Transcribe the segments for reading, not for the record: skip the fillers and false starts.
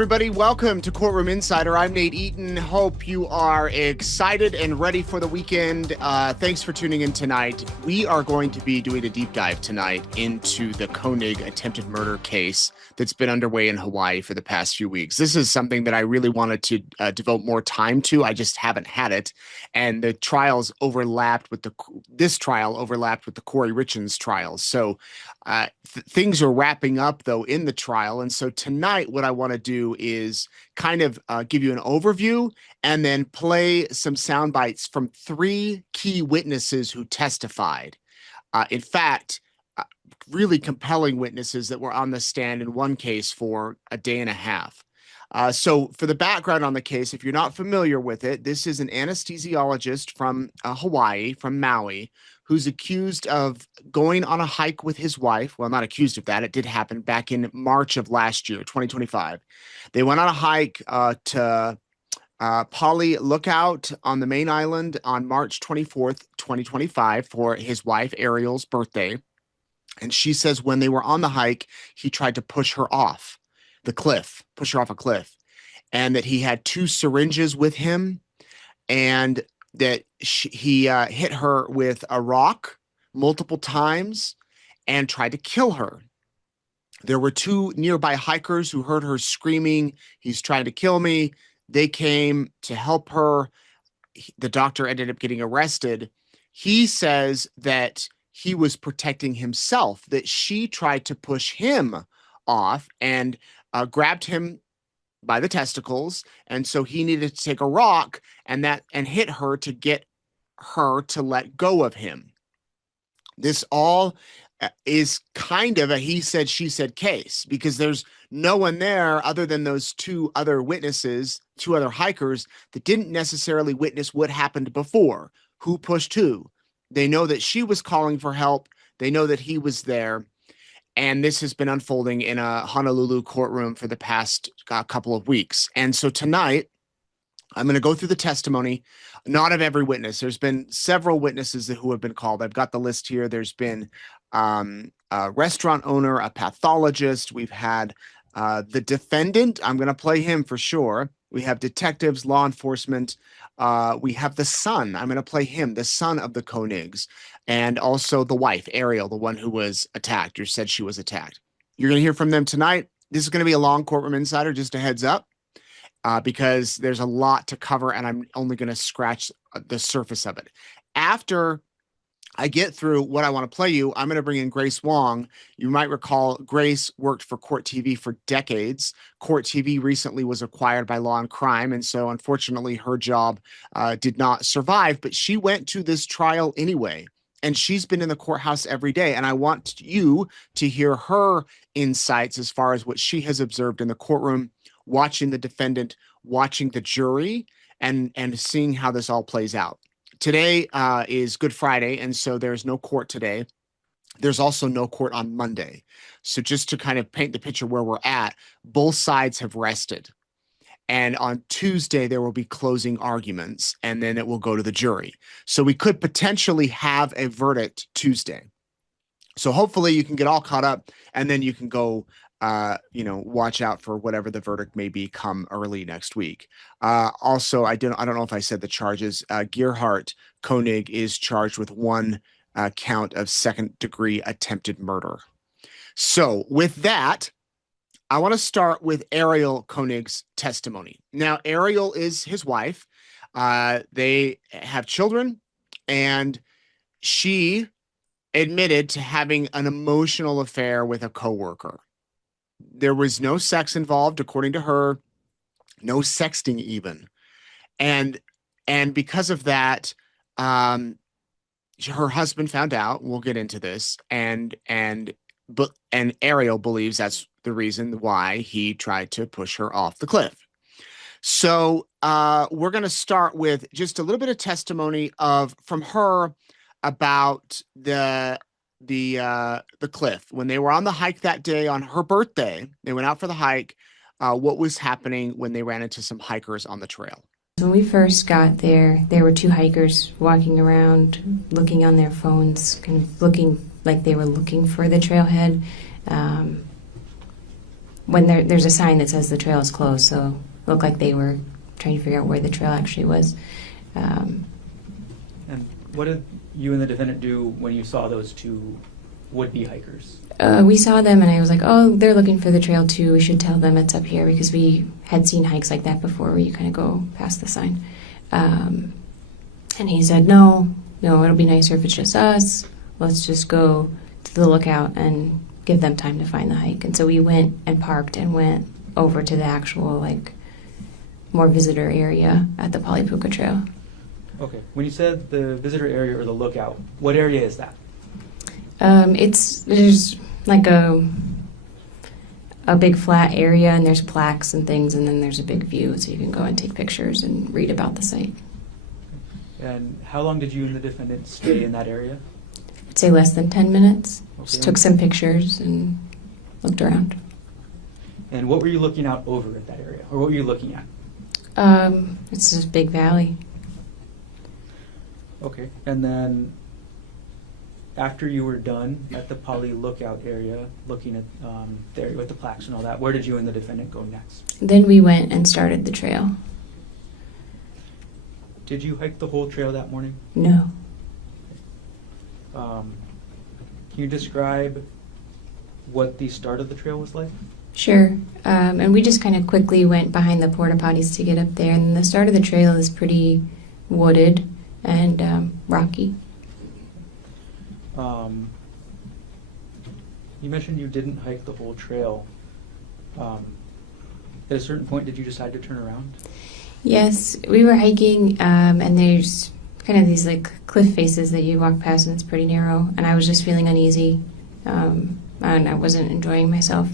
everybody. Welcome to Courtroom Insider. I'm Nate Eaton. Hope you are excited and ready for the weekend. Thanks for tuning in tonight. We are going to be doing a deep dive tonight into the Konig attempted murder case that's been underway in Hawaii for the past few weeks. This is something that I really wanted to devote more time to. I just haven't had it. And the trials overlapped with this trial overlapped with the Corey Richins trials. So things are wrapping up, though, in the trial. And so tonight, what I want to do is kind of give you an overview and then play some sound bites from three key witnesses who testified. In fact, really compelling witnesses that were on the stand in one case for a day and a half. So for the background on the case, if you're not familiar with it, this is an anesthesiologist from Hawaii, from Maui, who's accused of going on a hike with his wife. Well, not accused of that. It did happen back in March of last year, 2025. They went on a hike to Pali Lookout on the main island on March 24th, 2025 for his wife Ariel's birthday. And she says when they were on the hike, he tried to push her off the cliff, push her off a cliff, and that he had two syringes with him, and that he hit her with a rock multiple times and tried to kill her. There were two nearby hikers who heard her screaming, "He's trying to kill me." They came to help her. The doctor ended up getting arrested. He says that he was protecting himself, that she tried to push him off and grabbed him by the testicles, and so he needed to take a rock and hit her to get her to let go of him. This all is kind of a he said, she said case, because there's no one there other than those two other witnesses, two other hikers that didn't necessarily witness what happened before, who pushed who. They know that she was calling for help. They know that he was there. And this has been unfolding in a Honolulu courtroom for the past couple of weeks. And so tonight, I'm going to go through the testimony, not of every witness. There's been several witnesses who have been called. I've got the list here. There's been a restaurant owner, a pathologist. We've had the defendant. I'm going to play him for sure. We have detectives, law enforcement. We have the son. I'm going to play him, the son of the Konigs, and also the wife, Ariel, the one who was attacked or said she was attacked. You're going to hear from them tonight. This is going to be a long Courtroom Insider, just a heads up, because there's a lot to cover, and I'm only going to scratch the surface of it. After I get through what I want to play you, I'm going to bring in Grace Wong. You might recall Grace worked for Court TV for decades. Court TV recently was acquired by Law and Crime, and so unfortunately her job did not survive, but she went to this trial anyway, and she's been in the courthouse every day, and I want you to hear her insights as far as what she has observed in the courtroom, watching the defendant, watching the jury, and seeing how this all plays out. Today is Good Friday, and so there's no court today. There's also no court on Monday. So just to kind of paint the picture where we're at, both sides have rested. And on Tuesday, there will be closing arguments, and then it will go to the jury. So we could potentially have a verdict Tuesday. So hopefully you can get all caught up, and then you can go watch out for whatever the verdict may be come early next week. Also, I don't know if I said the charges. Gerhardt Konig is charged with one count of second-degree attempted murder. So with that, I want to start with Ariel Konig's testimony. Now, Ariel is his wife. They have children, and she admitted to having an emotional affair with a coworker. There was no sex involved, according to her, no sexting even. And because of that, her husband found out. We'll get into this. And Ariel believes that's the reason why he tried to push her off the cliff. So we're going to start with just a little bit of testimony from her about the cliff. When they were on the hike that day on her birthday, they went out for the hike. What was happening when they ran into some hikers on the trail? When we first got there were two hikers walking around, looking on their phones, kind of looking like they were looking for the trailhead. when there's a sign that says the trail is closed, so it looked like they were trying to figure out where the trail actually was. And what did you and the defendant do when you saw those two would-be hikers? We saw them, and I was like, oh, they're looking for the trail too. We should tell them it's up here, because we had seen hikes like that before where you kind of go past the sign. And he said, no, it'll be nicer if it's just us. Let's just go to the lookout and give them time to find the hike. And so we went and parked and went over to the actual, like, more visitor area at the Polypuka Trail. Okay. When you said the visitor area or the lookout, what area is that? There's like a big flat area, and there's plaques and things, and then there's a big view, so you can go and take pictures and read about the site. And how long did you and the defendant stay in that area? I'd say less than 10 minutes. Okay. Just took some pictures and looked around. And what were you looking out over at that area, or what were you looking at? It's this big valley. Okay. And then after you were done at the Poly lookout area, looking at the area with the plaques and all that, where did you and the defendant go next? Then we went and started the trail. Did you hike the whole trail that morning? No. Can you describe what the start of the trail was like? Sure. And we just kind of quickly went behind the porta potties to get up there. And the start of the trail is pretty wooded and rocky. You mentioned you didn't hike the whole trail. At a certain point, did you decide to turn around? Yes, we were hiking, and there's kind of these like cliff faces that you walk past, and it's pretty narrow. And I was just feeling uneasy, and I wasn't enjoying myself.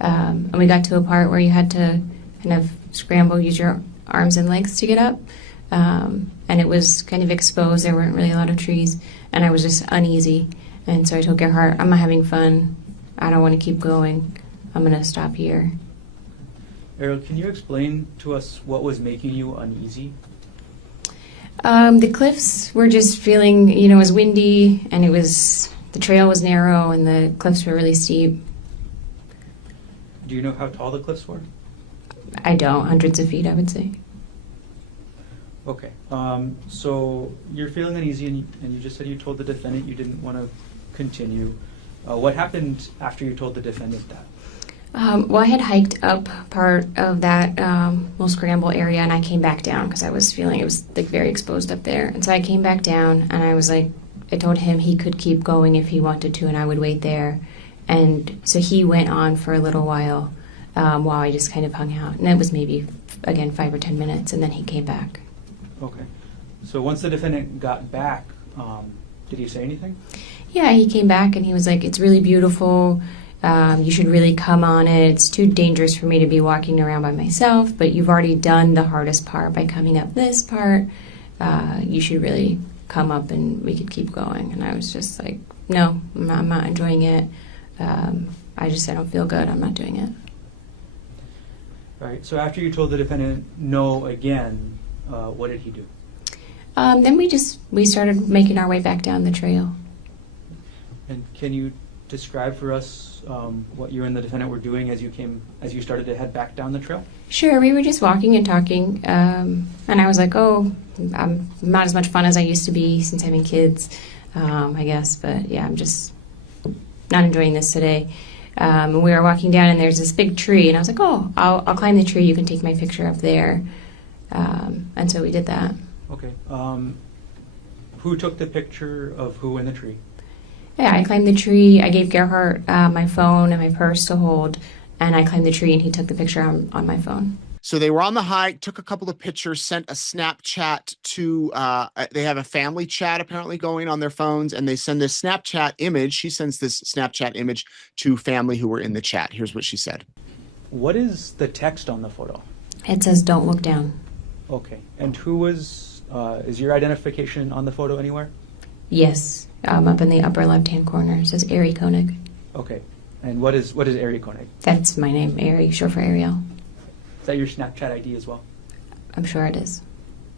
And we got to a part where you had to kind of scramble, use your arms and legs to get up. And it was kind of exposed. There weren't really a lot of trees, and I was just uneasy. And so I told Gerhardt, I'm not having fun. I don't want to keep going. I'm going to stop here. Ariel, can you explain to us what was making you uneasy? The cliffs were just feeling, it was windy, and the trail was narrow, and the cliffs were really steep. Do you know how tall the cliffs were? I don't. Hundreds of feet, I would say. Okay. So you're feeling uneasy, and you just said you told the defendant you didn't want to continue. What happened after you told the defendant that? Well, I had hiked up part of that little scramble area, and I came back down because I was feeling it was like very exposed up there. And so I came back down, and I was like, I told him he could keep going if he wanted to, and I would wait there. And so he went on for a little while I just kind of hung out. And it was maybe, again, 5 or 10 minutes, and then he came back. Okay. So once the defendant got back, did he say anything? Yeah, he came back, and he was like, it's really beautiful. You should really come on it. It's too dangerous for me to be walking around by myself, but you've already done the hardest part by coming up this part. You should really come up, and we could keep going. And I was just like, no, I'm not enjoying it. I don't feel good. I'm not doing it. All right. So after you told the defendant no again, what did he do? Then we started making our way back down the trail. And can you describe for us what you and the defendant were doing as you started to head back down the trail? Sure, we were just walking and talking, and I was like, oh, I'm not as much fun as I used to be since having kids, I guess, but yeah, I'm just not enjoying this today. And we were walking down, and there's this big tree, and I was like, oh, I'll climb the tree, you can take my picture up there. And so we did that. Okay. Who took the picture of who in the tree? Yeah, I climbed the tree. I gave Gerhardt my phone and my purse to hold, and I climbed the tree, and he took the picture on my phone. So they were on the hike, took a couple of pictures, sent a Snapchat to, they have a family chat apparently going on their phones, and they send this Snapchat image. She sends this Snapchat image to family who were in the chat. Here's what she said. What is the text on the photo? It says, don't look down. Okay. And who is your identification on the photo anywhere? Yes, up in the upper left-hand corner. It says Ariel Konig. Okay. And what is Ariel Konig? That's my name, Ariel, short for Ariel. Is that your Snapchat ID as well? I'm sure it is.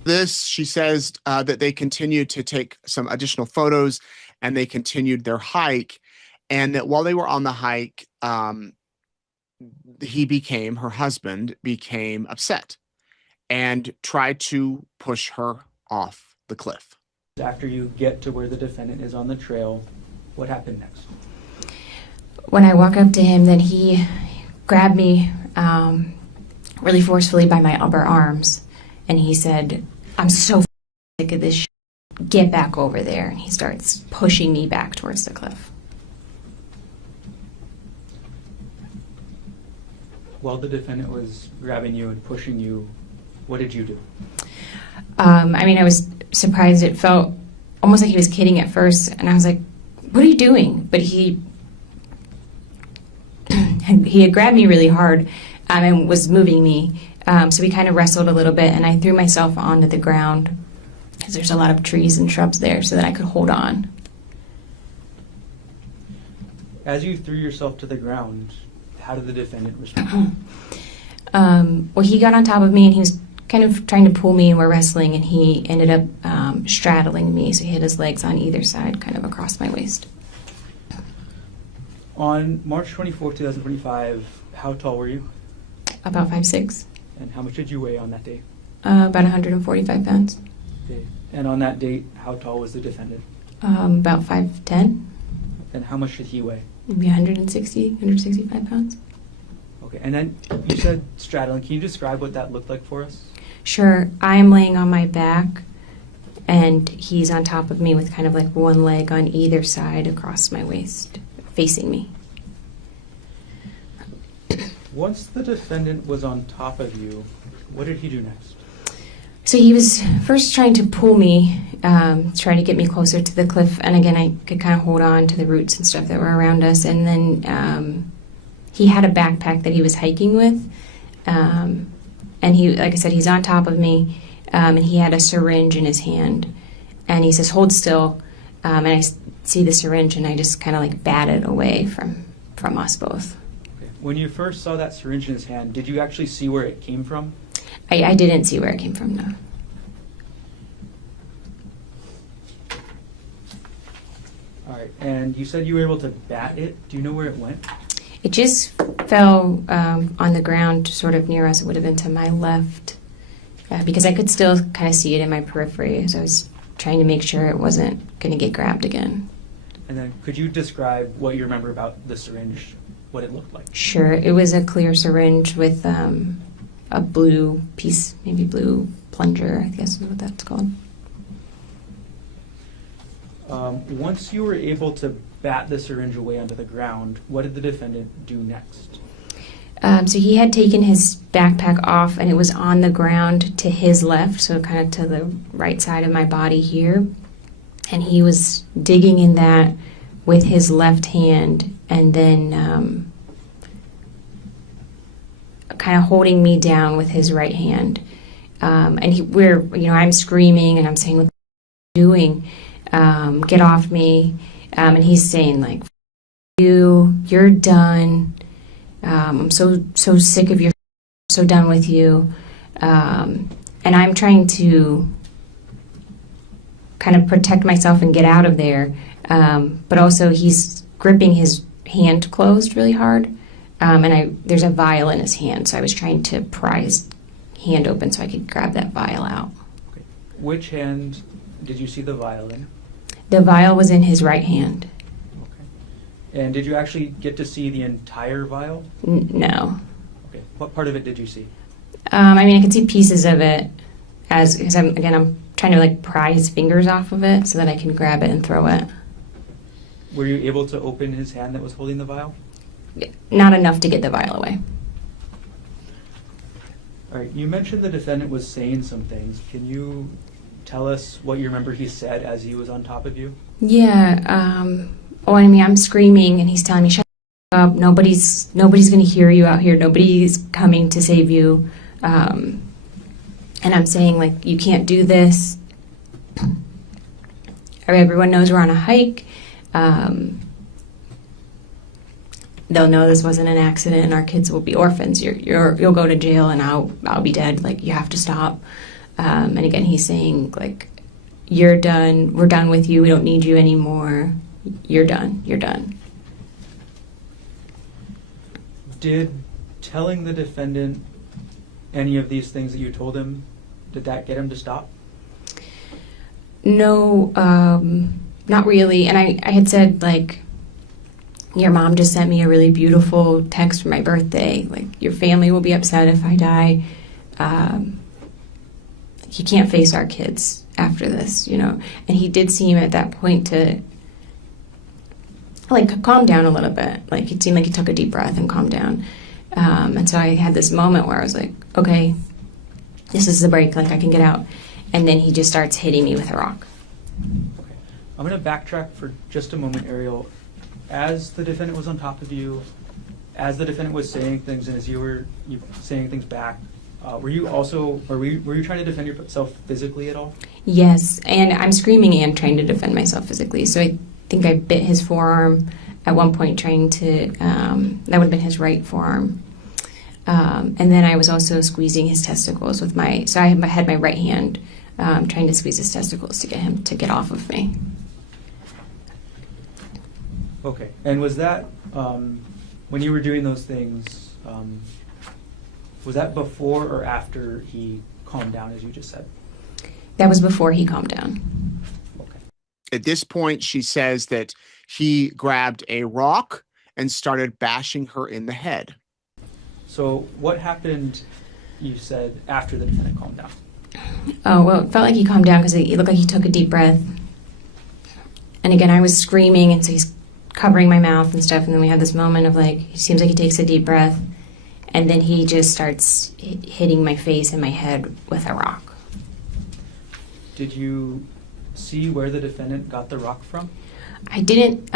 This, she says that they continued to take some additional photos, and they continued their hike. And that while they were on the hike, her husband became upset and tried to push her off the cliff. After you get to where the defendant is on the trail, what happened next? When I walk up to him, then he grabbed me really forcefully by my upper arms, and he said, "I'm so sick of this shit. Get back over there." And he starts pushing me back towards the cliff. While the defendant was grabbing you and pushing you, what did you do? I was surprised. It felt almost like he was kidding at first, and I was like, "What are you doing?" But he had grabbed me really hard and was moving me. So we kind of wrestled a little bit, and I threw myself onto the ground because there's a lot of trees and shrubs there so that I could hold on. As you threw yourself to the ground, how did the defendant respond? Well, he got on top of me, and he was kind of trying to pull me, and we're wrestling, and he ended up straddling me, so he had his legs on either side, kind of across my waist. On March 24, 2025, how tall were you? About 5'6". And how much did you weigh on that day? About 145 pounds. Okay. And on that date, how tall was the defendant? About 5'10". And how much did he weigh? Maybe 165 pounds. Okay, and then you said straddling. Can you describe what that looked like for us? Sure. I'm laying on my back, and he's on top of me with kind of like one leg on either side across my waist, facing me. Once the defendant was on top of you, what did he do next? So he was first trying to pull me, trying to get me closer to the cliff, and again, I could kind of hold on to the roots and stuff that were around us, and then he had a backpack that he was hiking with, and he, like I said, he's on top of me, and he had a syringe in his hand, and he says, "Hold still," and I see the syringe, and I just kind of like bat it away from us both. Okay. When you first saw that syringe in his hand, did you actually see where it came from? I didn't see where it came from, no. All right, and you said you were able to bat it. Do you know where it went? It just fell on the ground sort of near us. It would have been to my left because I could still kind of see it in my periphery as I was trying to make sure it wasn't going to get grabbed again. And then could you describe what you remember about the syringe, what it looked like? Sure. It was a clear syringe with a blue piece, maybe blue plunger, I guess is what that's called. Once you were able to bat the syringe away onto the ground, what did the defendant do next? So he had taken his backpack off, and it was on the ground to his left, so kind of to the right side of my body here. And he was digging in that with his left hand, and then kind of holding me down with his right hand. And I'm screaming, and I'm saying, "What are you doing? Get off me." And he's saying, like, you're done. I'm so sick of your, so done with you. And I'm trying to kind of protect myself and get out of there. But also he's gripping his hand closed really hard. And there's a vial in his hand. So I was trying to pry his hand open so I could grab that vial out. Okay. Which hand did you see the vial in? The vial was in his right hand. Okay. And did you actually get to see the entire vial? No. Okay. What part of it did you see? I could see pieces of it because I'm trying to like pry his fingers off of it so that I can grab it and throw it. Were you able to open his hand that was holding the vial? Not enough to get the vial away. All right. You mentioned the defendant was saying some things. Can you tell us what you remember he said as he was on top of you? Yeah. I'm screaming, and he's telling me, "Shut up! Nobody's going to hear you out here. Nobody's coming to save you." And I'm saying, like, "You can't do this. Everyone knows we're on a hike. They'll know this wasn't an accident, and our kids will be orphans. You'll go to jail, and I'll be dead. Like, you have to stop." And again, he's saying, like, "You're done. We're done with you. We don't need you anymore. You're done. You're done." Did telling the defendant any of these things that you told him, did that get him to stop? No, not really. And I had said, like, your mom just sent me a really beautiful text for my birthday. Like, your family will be upset if I die. You can't face our kids after this, you know. And he did seem at that point to, like, calm down a little bit. Like, it seemed like he took a deep breath and calmed down. And so I had this moment where I was like, okay, this is the break. Like, I can get out. And then he just starts hitting me with a rock. Okay. I'm going to backtrack for just a moment, Ariel. As the defendant was on top of you, as the defendant was saying things, and as you were saying things back, were you trying to defend yourself physically at all? Yes, and I'm screaming and trying to defend myself physically. So I think I bit his forearm at one point, trying to, that would have been his right forearm. And then I was also squeezing his testicles with so I had my right hand trying to squeeze his testicles to get him to get off of me. Okay, and was that, when you were doing those things, was that before or after he calmed down, as you just said? That was before he calmed down. Okay. At this point, she says that he grabbed a rock and started bashing her in the head. So what happened, you said, after the defendant calmed down? Oh, well, it felt like he calmed down because it looked like he took a deep breath. And again, I was screaming, and so he's covering my mouth and stuff, and then we had this moment of, like, it seems like he takes a deep breath, and then he just starts hitting my face and my head with a rock. Did you see where the defendant got the rock from? I didn't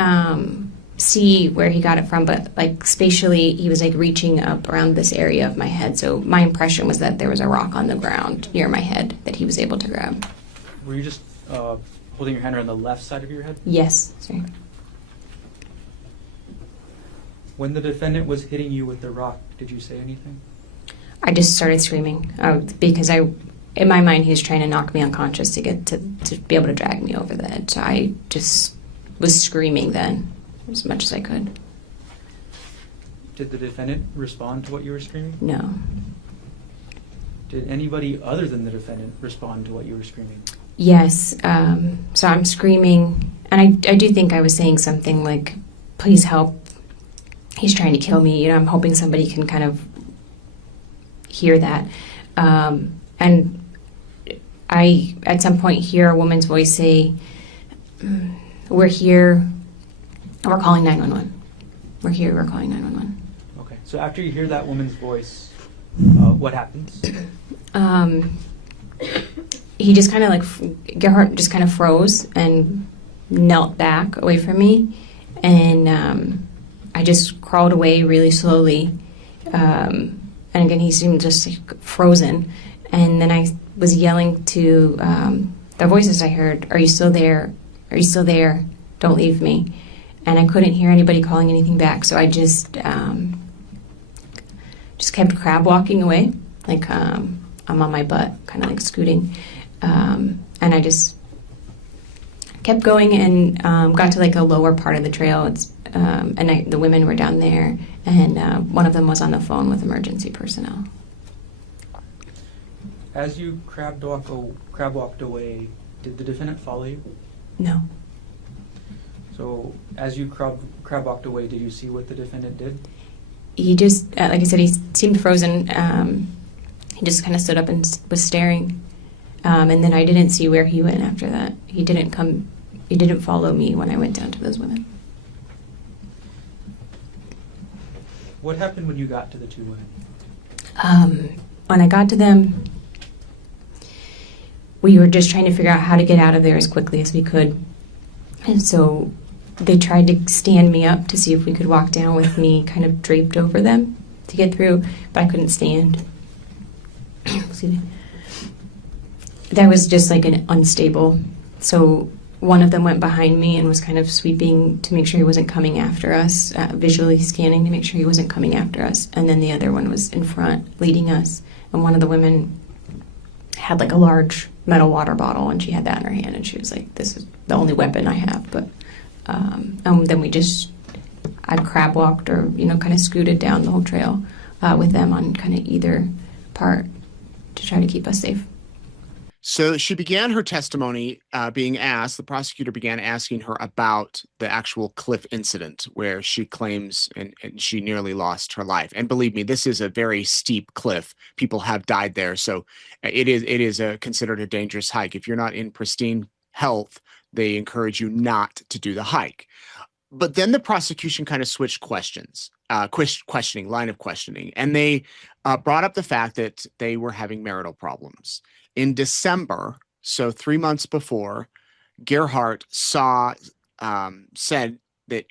see where he got it from, but, like, spatially, he was, like, reaching up around this area of my head, so my impression was that there was a rock on the ground near my head that he was able to grab. Were you just holding your hand around the left side of your head? Yes, sorry. When the defendant was hitting you with the rock, did you say anything? I just started screaming because in my mind, he was trying to knock me unconscious to get to be able to drag me over the edge. So I just was screaming then as much as I could. Did the defendant respond to what you were screaming? No. Did anybody other than the defendant respond to what you were screaming? Yes. So I'm screaming, and I do think I was saying something like, please help. He's trying to kill me. You know, I'm hoping somebody can kind of hear that. And I, at some point, hear a woman's voice say, we're here, we're calling 911. We're here, we're calling 911. Okay, so after you hear that woman's voice, what happens? He just kind of like, Gerhardt just kind of froze and knelt back away from me. And I just crawled away really slowly. And again, he seemed just like frozen. And then I was yelling to the voices I heard, are you still there? Are you still there? Don't leave me. And I couldn't hear anybody calling anything back. So I just kept crab walking away. Like I'm on my butt, kind of like scooting. And I just kept going and got to like a lower part of the trail. The women were down there, and one of them was on the phone with emergency personnel. As you crab walked away, did the defendant follow you? No. So as you crab walked away, did you see what the defendant did? He just, like I said, he seemed frozen. He just kind of stood up and was staring. And then I didn't see where he went after that. He didn't follow me when I went down to those women. What happened when you got to the two women? When I got to them, we were just trying to figure out how to get out of there as quickly as we could. And so they tried to stand me up to see if we could walk down with me kind of draped over them to get through, but I couldn't stand. Excuse me. That was just like an unstable. So one of them went behind me and was kind of sweeping to make sure he wasn't coming after us, visually scanning to make sure he wasn't coming after us. And then the other one was in front, leading us. And one of the women had like a large metal water bottle, and she had that in her hand, and she was like, this is the only weapon I have. But then I crab walked or, kind of scooted down the whole trail with them on kind of either part to try to keep us safe. So she began her testimony the prosecutor began asking her about the actual cliff incident where she claims and she nearly lost her life. And believe me, this is a very steep cliff. People have died there. So it is considered a dangerous hike. If you're not in pristine health, they encourage you not to do the hike. But then the prosecution kind of switched line of questioning, and they brought up the fact that they were having marital problems. In December, so 3 months before, Gerhardt said that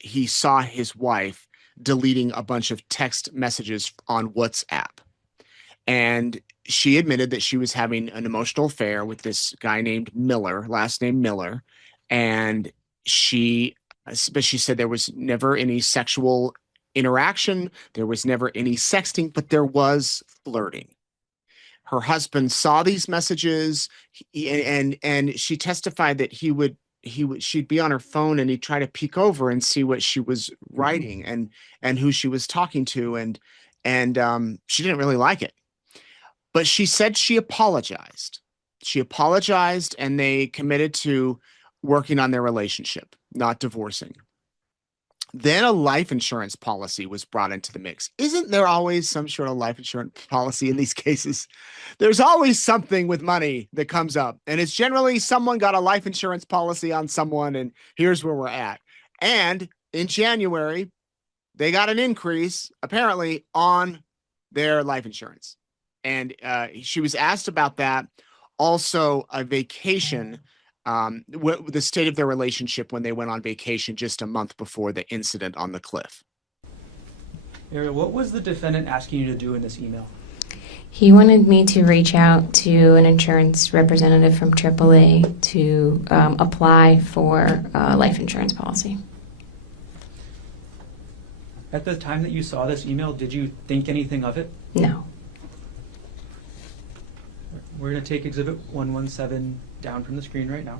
he saw his wife deleting a bunch of text messages on WhatsApp. And she admitted that she was having an emotional affair with this guy named Miller, last name Miller. But she said there was never any sexual interaction. There was never any sexting, but there was flirting. Her husband saw these messages, and she testified that she'd be on her phone and he'd try to peek over and see what she was writing and who she was talking to, and she didn't really like it. But she said she apologized. She apologized, and they committed to working on their relationship, not divorcing. Then a life insurance policy was brought into the mix. Isn't there always some sort of life insurance policy in these cases? There's always something with money that comes up, and it's generally someone got a life insurance policy on someone, and here's where we're at. And in January, they got an increase, apparently, on their life insurance. And she was asked about that. Also, a vacation, the state of their relationship when they went on vacation just a month before the incident on the cliff. Ariel, what was the defendant asking you to do in this email? He wanted me to reach out to an insurance representative from AAA to apply for a life insurance policy. At the time that you saw this email, did you think anything of it? No. We're going to take Exhibit 117 down from the screen right now.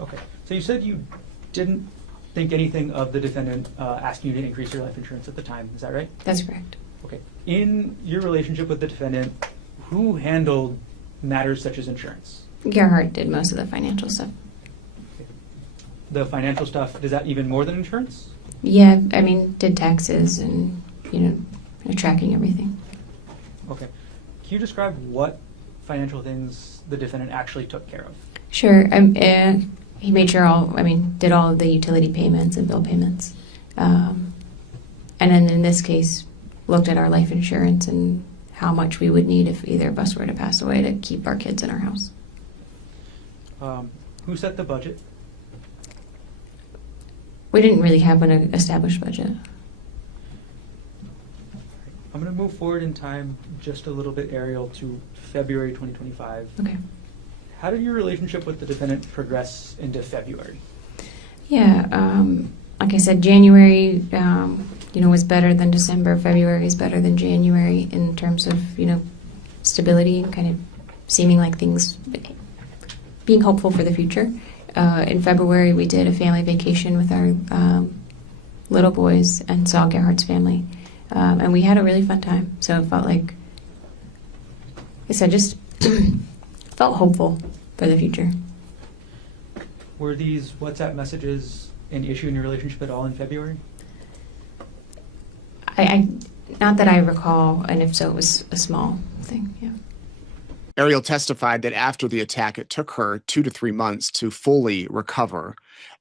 Okay. So you said you didn't think anything of the defendant asking you to increase your life insurance at the time. Is that right? That's correct. Okay. In your relationship with the defendant, who handled matters such as insurance? Gerhardt did most of the financial stuff. Okay. The financial stuff, is that even more than insurance? Yeah, I mean, did taxes and, tracking everything. Okay. Can you describe what financial things the defendant actually took care of? Sure. He made sure did all of the utility payments and bill payments. And then in this case, looked at our life insurance and how much we would need if either of us were to pass away to keep our kids in our house. Who set the budget? We didn't really have an established budget. I'm going to move forward in time just a little bit, Ariel, to February 2025. Okay. How did your relationship with the defendant progress into February? Yeah, like I said, January, was better than December. February is better than January in terms of, stability and kind of seeming like things, being hopeful for the future. In February, we did a family vacation with our little boys and saw Gerhardt's family. And we had a really fun time. So it felt like, I said, just felt hopeful for the future. Were these WhatsApp messages an issue in your relationship at all in February? I not that I recall, and if so, it was a small thing, yeah. Ariel testified that after the attack, it took her 2 to 3 months to fully recover.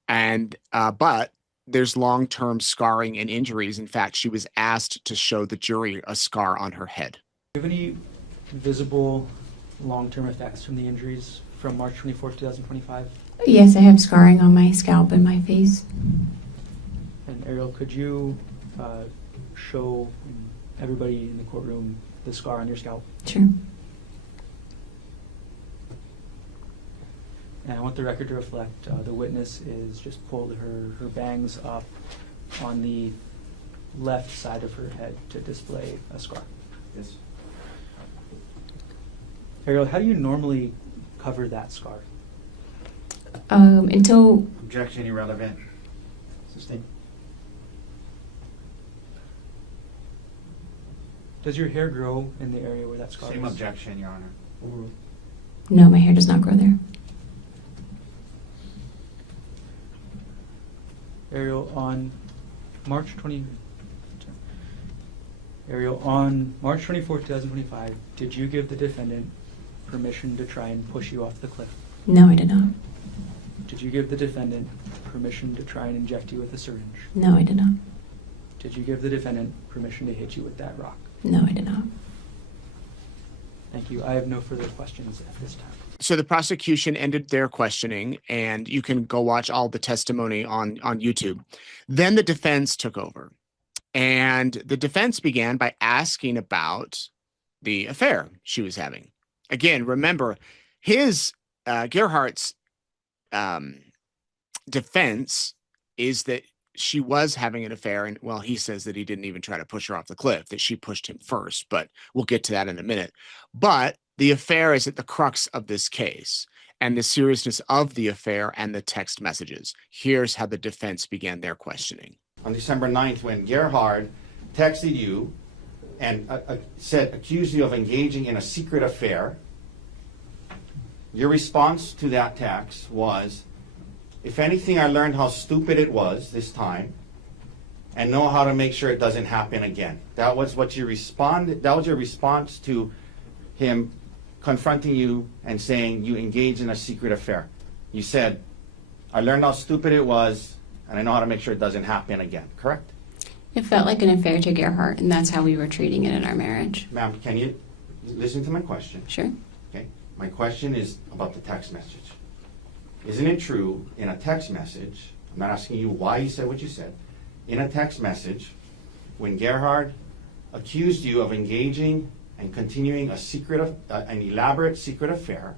And but there's long-term scarring and injuries. In fact, she was asked to show the jury a scar on her head. Do you have any visible long-term effects from the injuries from March 24th, 2025? Yes, I have scarring on my scalp and my face. And Ariel, could you show everybody in the courtroom the scar on your scalp? Sure. And I want the record to reflect the witness is just pulled her bangs up on the left side of her head to display a scar. Yes. Ariel, how do you normally cover that scar? Until Objection irrelevant. Sustain. Does your hair grow in the area where that scar Same is? objection, Your Honor. No, my hair does not grow there. Ariel, on March 20. Ariel, on March 24th, 2025, did you give the defendant permission to try and push you off the cliff? No, I did not. Did you give the defendant permission to try and inject you with a syringe? No, I did not. Did you give the defendant permission to hit you with that rock? No, I did not. Thank you. I have no further questions at this time. So the prosecution ended their questioning, and you can go watch all the testimony on YouTube. Then the defense took over, and the defense began by asking about the affair she was having. Again, remember, Gerhardt's defense is that she was having an affair, and well, he says that he didn't even try to push her off the cliff, that she pushed him first, but we'll get to that in a minute. But the affair is at the crux of this case, and the seriousness of the affair and the text messages. Here's how the defense began their questioning. On December 9th, when Gerhardt texted you and accused you of engaging in a secret affair, your response to that text was, if anything, I learned how stupid it was this time and know how to make sure it doesn't happen again. That was what you responded. That was your response to him confronting you and saying you engaged in a secret affair. You said, I learned how stupid it was and I know how to make sure it doesn't happen again. Correct? It felt like an affair to Gerhardt, and that's how we were treating it in our marriage. Ma'am, can you listen to my question? Sure. Okay. My question is about the text message. Isn't it true in a text message, I'm not asking you why you said what you said, in a text message, when Gerhardt accused you of engaging and continuing an elaborate secret affair,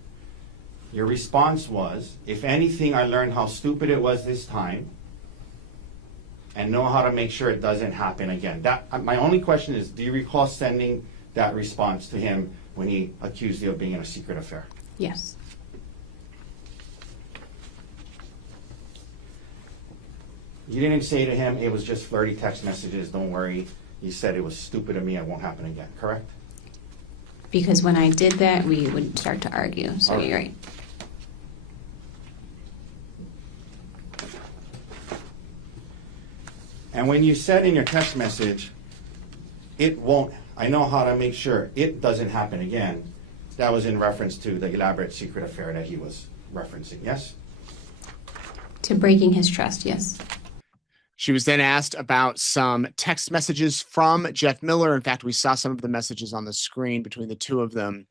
your response was, if anything, I learned how stupid it was this time and know how to make sure it doesn't happen again. My only question is, do you recall sending that response to him when he accused you of being in a secret affair? Yes. You didn't say to him, it was just flirty text messages, don't worry. You said it was stupid of me, it won't happen again, correct? Because when I did that, we would start to argue, so All right. you're right. And when you said in your text message, it won't, I know how to make sure it doesn't happen again, that was in reference to the elaborate secret affair that he was referencing, yes? To breaking his trust, yes. She was then asked about some text messages from Jeff Miller. In fact, we saw some of the messages on the screen between the two of them.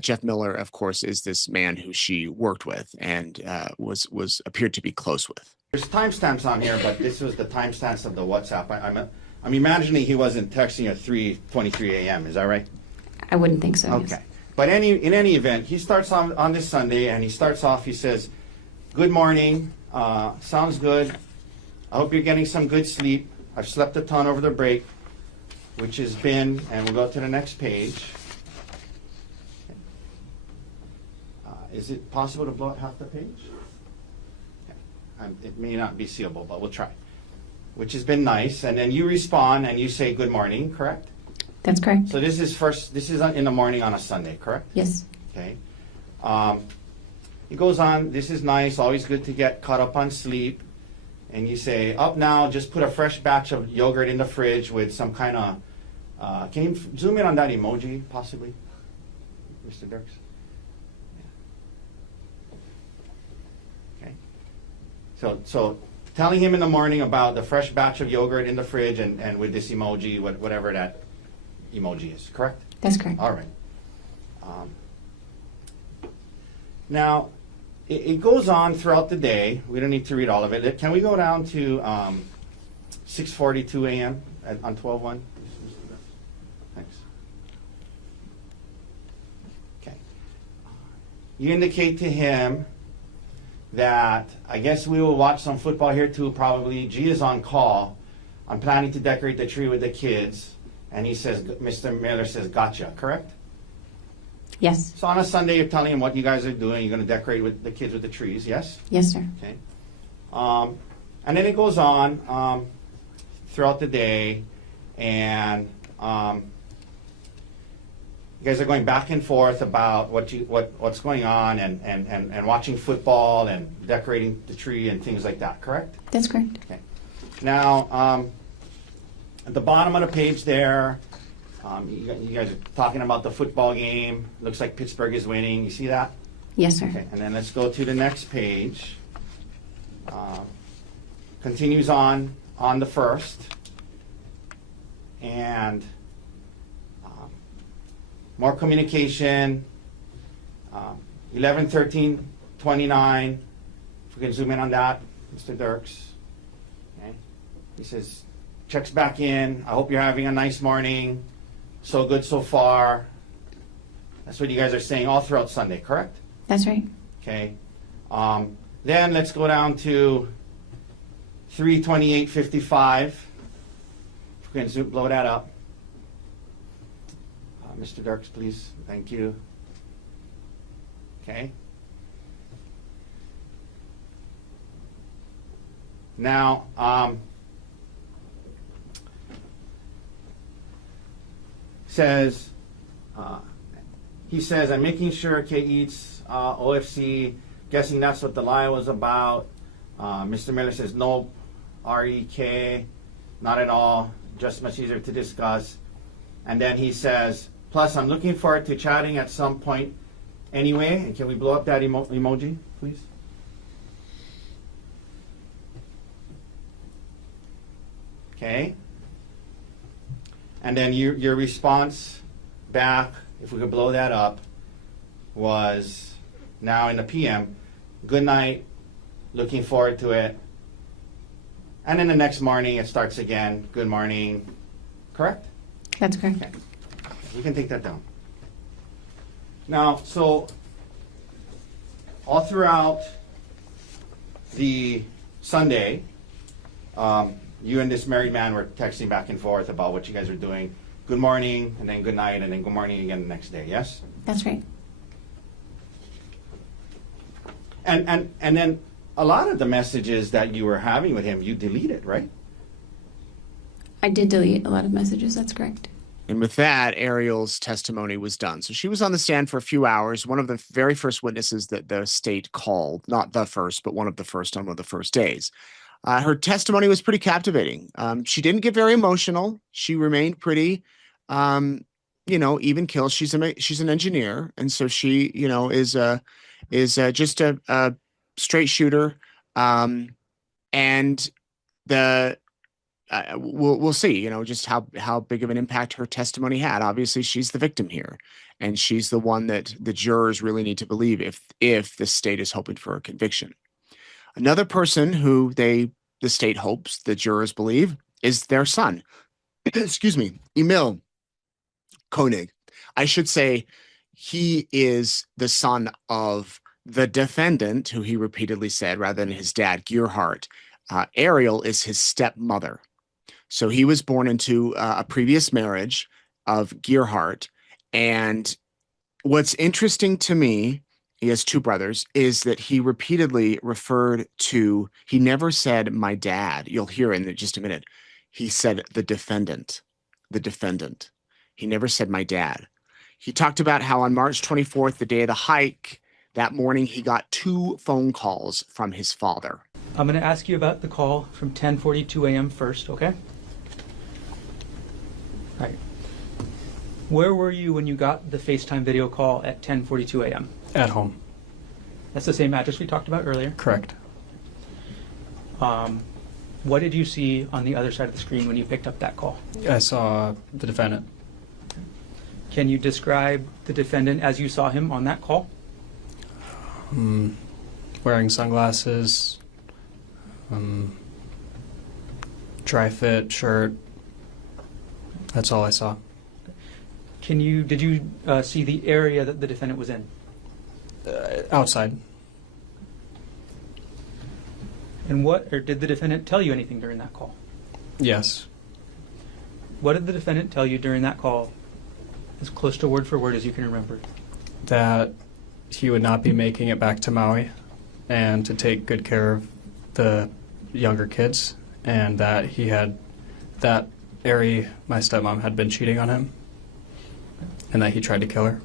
Jeff Miller, of course, is this man who she worked with and was appeared to be close with. There's timestamps on here, but this was the timestamps of the WhatsApp. I'm imagining he wasn't texting at 3:23 a.m., is that right? I wouldn't think so. Okay. Yes. But in any event, he starts on this Sunday, and he starts off, he says, good morning, sounds good. I hope you're getting some good sleep. I've slept a ton over the break, which has been, and we'll go to the next page. Is it possible to blow out half the page? It may not be seeable, but we'll try. Which has been nice. And then you respond and you say good morning, correct? That's correct. So this is in the morning on a Sunday, correct? Yes. Okay. It goes on, this is nice, always good to get caught up on sleep. And you say, up now, just put a fresh batch of yogurt in the fridge with some kind of, can you zoom in on that emoji, possibly, Mr. Dirks? Yeah. Okay. So telling him in the morning about the fresh batch of yogurt in the fridge and with this emoji, whatever that emoji is, correct? That's correct. All right. Now, it goes on throughout the day. We don't need to read all of it. Can we go down to 6:42 a.m. on 12/1? Thanks. Okay. You indicate to him that I guess we will watch some football here too, probably. G is on call. I'm planning to decorate the tree with the kids. And he says, Mr. Miller says, gotcha, correct? Yes. So on a Sunday, you're telling him what you guys are doing. You're going to decorate with the kids with the trees, yes? Yes, sir. Okay. And then it goes on throughout the day, and guys are going back and forth about what's going on and watching football and decorating the tree and things like that, correct? That's correct. Okay. Now, at the bottom of the page there, you guys are talking about the football game. Looks like Pittsburgh is winning. You see that? Yes, sir. Okay, and then let's go to the next page. Continues on the first. And more communication. 11/13/29. If we can zoom in on that, Mr. Dirks. Okay. He says, checks back in. I hope you're having a nice morning. So good so far. That's what you guys are saying all throughout Sunday, correct? That's right. Okay. Then let's go down to 3/28/55. If we can blow that up. Mr. Dirks, please. Thank you. Okay. Now, he says, I'm making sure Kay eats OFC, guessing that's what the lie was about. Mr. Miller says, nope, REK, not at all, just much easier to discuss. And then he says, plus, I'm looking forward to chatting at some point anyway. And can we blow up that emoji, please? Okay. And then your response back, if we could blow that up, was now in the PM, good night, looking forward to it. And then the next morning it starts again, good morning, correct? That's correct. Okay. We can take that down. Now, so all throughout the Sunday, you and this married man were texting back and forth about what you guys are doing. Good morning, and then good night, and then good morning again the next day, yes? That's right. And then a lot of the messages that you were having with him, you deleted, right? I did delete a lot of messages. That's correct. And with that, Ariel's testimony was done. So she was on the stand for a few hours, one of the very first witnesses that the state called, not the first, but one of the first on one of the first days. Her testimony was pretty captivating. She didn't get very emotional. She remained pretty, even keel. She's an engineer, and so she, is just a straight shooter. And we'll see, just how big of an impact her testimony had. Obviously, she's the victim here, and she's the one that the jurors really need to believe if the state is hoping for a conviction. Another person who the state hopes the jurors believe is their son. Excuse me, Emil Konig. I should say he is the son of the defendant, who he repeatedly said, rather than his dad, Gerhardt. Ariel is his stepmother. So he was born into a previous marriage of Gerhardt. And what's interesting to me, he has two brothers, is that he repeatedly referred to, he never said my dad. You'll hear in just a minute. He said the defendant. He never said my dad. He talked about how on March 24th, the day of the hike, that morning he got 2 phone calls from his father. I'm going to ask you about the call from 10:42 a.m. first, okay? All right. Where were you when you got the FaceTime video call at 10:42 a.m.? At home. That's the same address we talked about earlier? Correct. What did you see on the other side of the screen when you picked up that call? I saw the defendant. Can you describe the defendant as you saw him on that call? Wearing sunglasses, dry fit shirt. That's all I saw. Did you see the area that the defendant was in? Outside. And did the defendant tell you anything during that call? Yes. What did the defendant tell you during that call, as close to word for word as you can remember? That he would not be making it back to Maui and to take good care of the younger kids, and that Ari, my stepmom, had been cheating on him. and that he tried to kill her.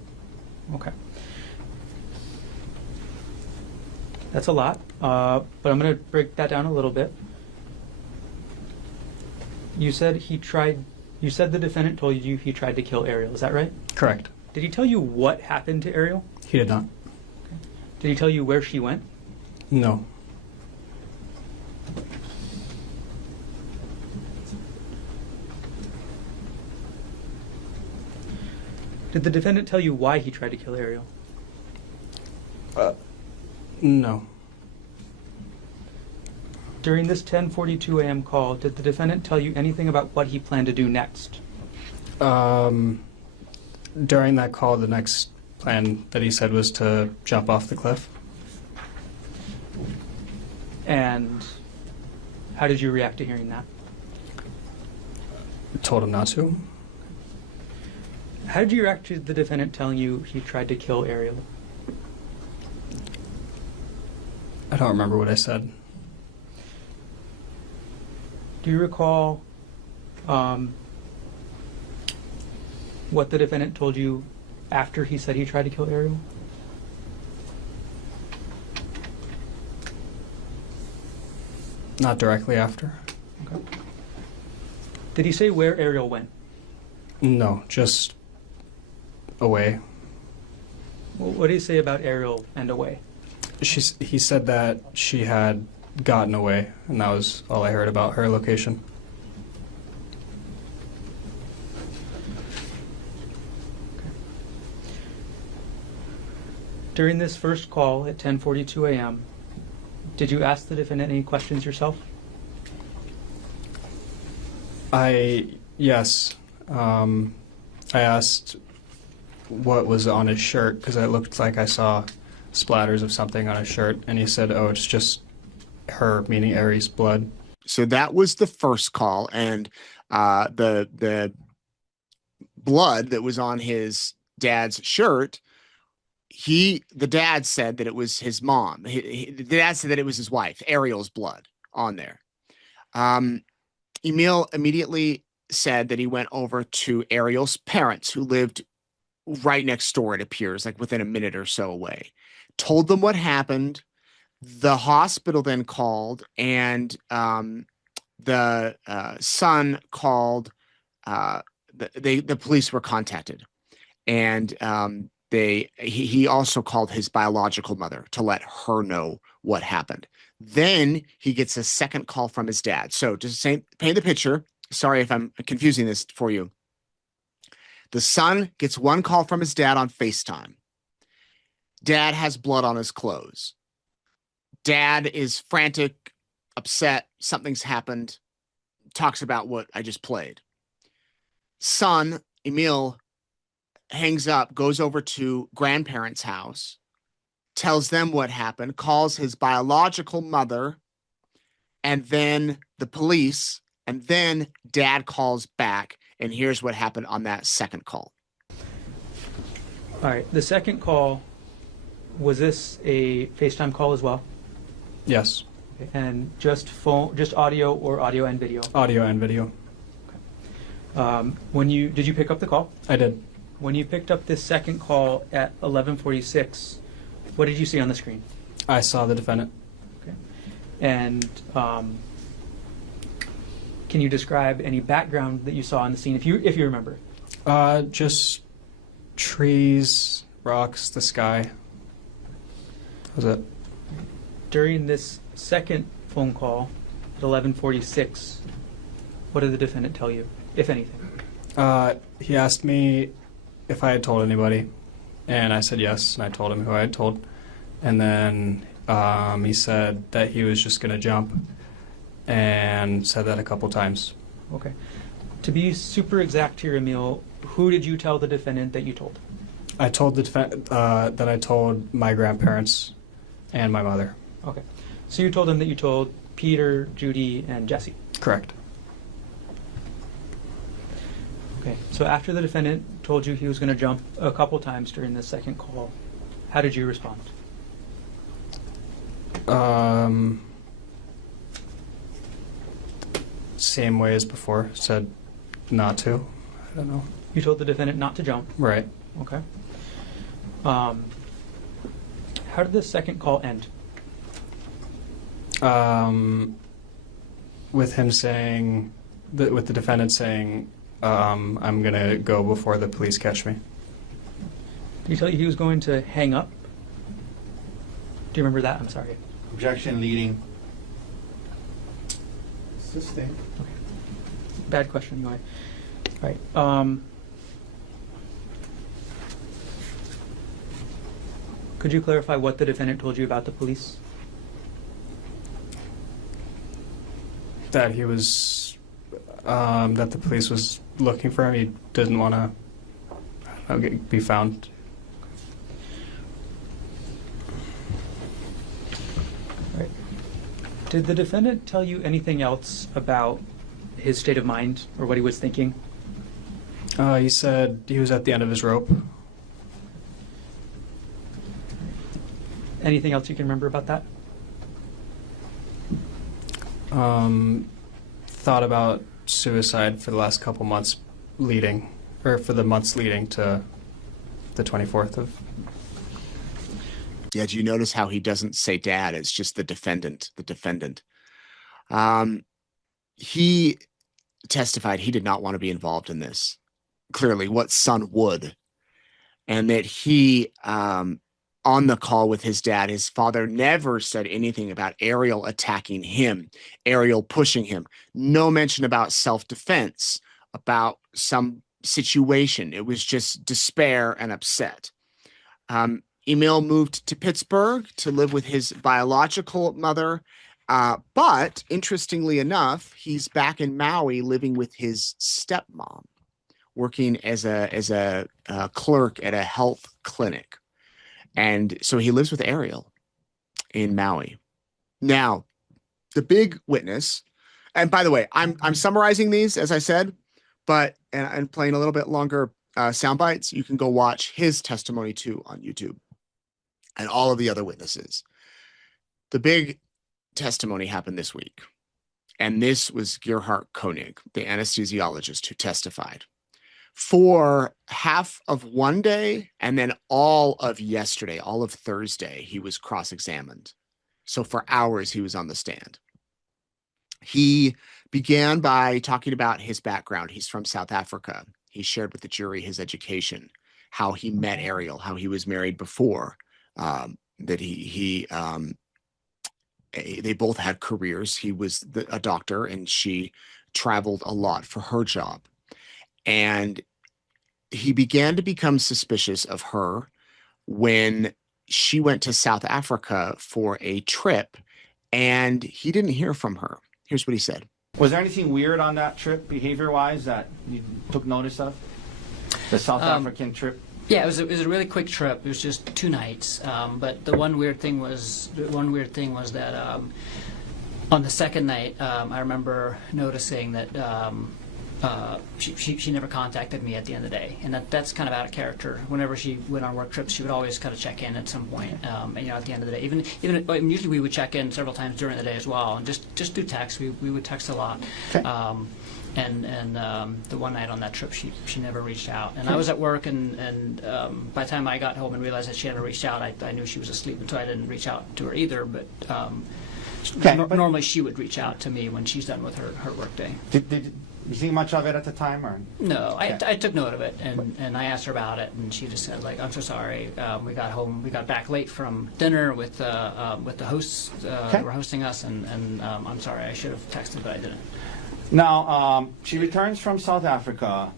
Okay. That's a lot, but I'm going to break that down a little bit. You said the defendant told you he tried to kill Ariel. Is that right? Correct. Did he tell you what happened to Ariel? He did not. Okay. Did he tell you where she went? No. Did the defendant tell you why he tried to kill Ariel? No. During this 10:42 a.m. call, did the defendant tell you anything about what he planned to do next? During that call, the next plan that he said was to jump off the cliff. And how did you react to hearing that? Told him not to. How did you react to the defendant telling you he tried to kill Ariel? I don't remember what I said. Do you recall what the defendant told you after he said he tried to kill Ariel? Not directly after. Okay. Did he say where Ariel went? No, just away. Well, what did he say about Ariel and away? He said that she had gotten away, and that was all I heard about her location. During this first call at 10:42 a.m., did you ask the defendant any questions yourself? Yes. I asked what was on his shirt because it looked like I saw splatters of something on his shirt, and he said, "Oh, it's just her," meaning Aries' blood. So that was the first call, and the blood that was on his dad's shirt. The dad said that it was his mom. The dad said that it was his wife, Ariel's blood on there. Emil immediately said that he went over to Ariel's parents, who lived right next door, it appears, like within a minute or so away. Told them what happened. The hospital then called, and the son called. The police were contacted, and he also called his biological mother to let her know what happened. Then he gets a second call from his dad. So just paint the picture. Sorry if I'm confusing this for you. The son gets one call from his dad on FaceTime. Dad has blood on his clothes. Dad is frantic, upset, something's happened, talks about what I just played. Son, Emil, hangs up, goes over to grandparents' house, tells them what happened, calls his biological mother, and then the police, and then dad calls back, and here's what happened on that second call. All right. The second call, was this a FaceTime call as well? Yes. Okay. And just audio, or audio and video? Audio and video. Okay. Did you pick up the call? I did. When you picked up this second call at 11:46, what did you see on the screen? I saw the defendant. Okay. And can you describe any background that you saw on the scene, if you remember? Just trees, rocks, the sky. That was it. During this second phone call at 11:46, what did the defendant tell you, if anything? He asked me if I had told anybody, and I said yes, and I told him who I had told. And then he said that he was just going to jump, and said that a couple times. Okay. To be super exact here, Emil, who did you tell the defendant that you told? I told the defendant that I told my grandparents and my mother. Okay. So you told them that you told Peter, Judy, and Jesse? Correct. Okay. So after the defendant told you he was going to jump a couple times during the second call, how did you respond? Same way as before. Said not to. I don't know. You told the defendant not to jump. Right. Okay. How did the second call end? With him saying, with the defendant saying, I'm going to go before the police catch me. Did he tell you he was going to hang up? Do you remember that? I'm sorry. Objection leading. Sustained. Bad question, Eli. Right. Could you clarify what the defendant told you about the police? That he was, that the police was looking for him. He didn't want to be found. Right. Did the defendant tell you anything else about his state of mind or what he was thinking? He said he was at the end of his rope. Anything else you can remember about that? Thought about suicide for the last couple months leading, or for the months leading to the 24th of. Yeah, do you notice how he doesn't say dad? It's just the defendant. He testified he did not want to be involved in this. Clearly, what son would? And that he, on the call with his dad, his father never said anything about Ariel attacking him, Ariel pushing him. No mention about self-defense, about some situation. It was just despair and upset. Emil moved to Pittsburgh to live with his biological mother. But interestingly enough, he's back in Maui living with his stepmom, working as a clerk at a health clinic. And so he lives with Ariel in Maui. Now, the big witness, and by the way, I'm summarizing these, as I said, but and playing a little bit longer sound bites. You can go watch his testimony too on YouTube and all of the other witnesses. The big testimony happened this week. And this was Gerhardt Konig, the anesthesiologist who testified. For half of one day and then all of yesterday, all of Thursday, he was cross-examined. So for hours, he was on the stand. He began by talking about his background. He's from South Africa. He shared with the jury his education, how he met Ariel, how he was married before, that they both had careers. He was a doctor and she traveled a lot for her job. And he began to become suspicious of her when she went to South Africa for a trip and he didn't hear from her. Here's what he said. Was there anything weird on that trip, behavior-wise, that you took notice of? The South African trip? Yeah, it was a really quick trip. It was just 2 nights. But the one weird thing was that on the second night, I remember noticing that she never contacted me at the end of the day, and that's kind of out of character. Whenever she went on work trips, she would always kind of check in at some point. And, at the end of the day, even usually we would check in several times during the day as well, and just through text, we would text a lot. Okay. And the one night on that trip, she never reached out. And I was at work, and by the time I got home and realized that she hadn't reached out, I knew she was asleep, and so I didn't reach out to her either. But normally she would reach out to me when she's done with her work day. Did you think much of it at the time, or? No, Okay. I took note of it, and I asked her about it, and she just said, like, I'm so sorry. We got back late from dinner with the hosts that were hosting us, and I'm sorry, I should have texted, but I didn't. Now, she returns from South Africa.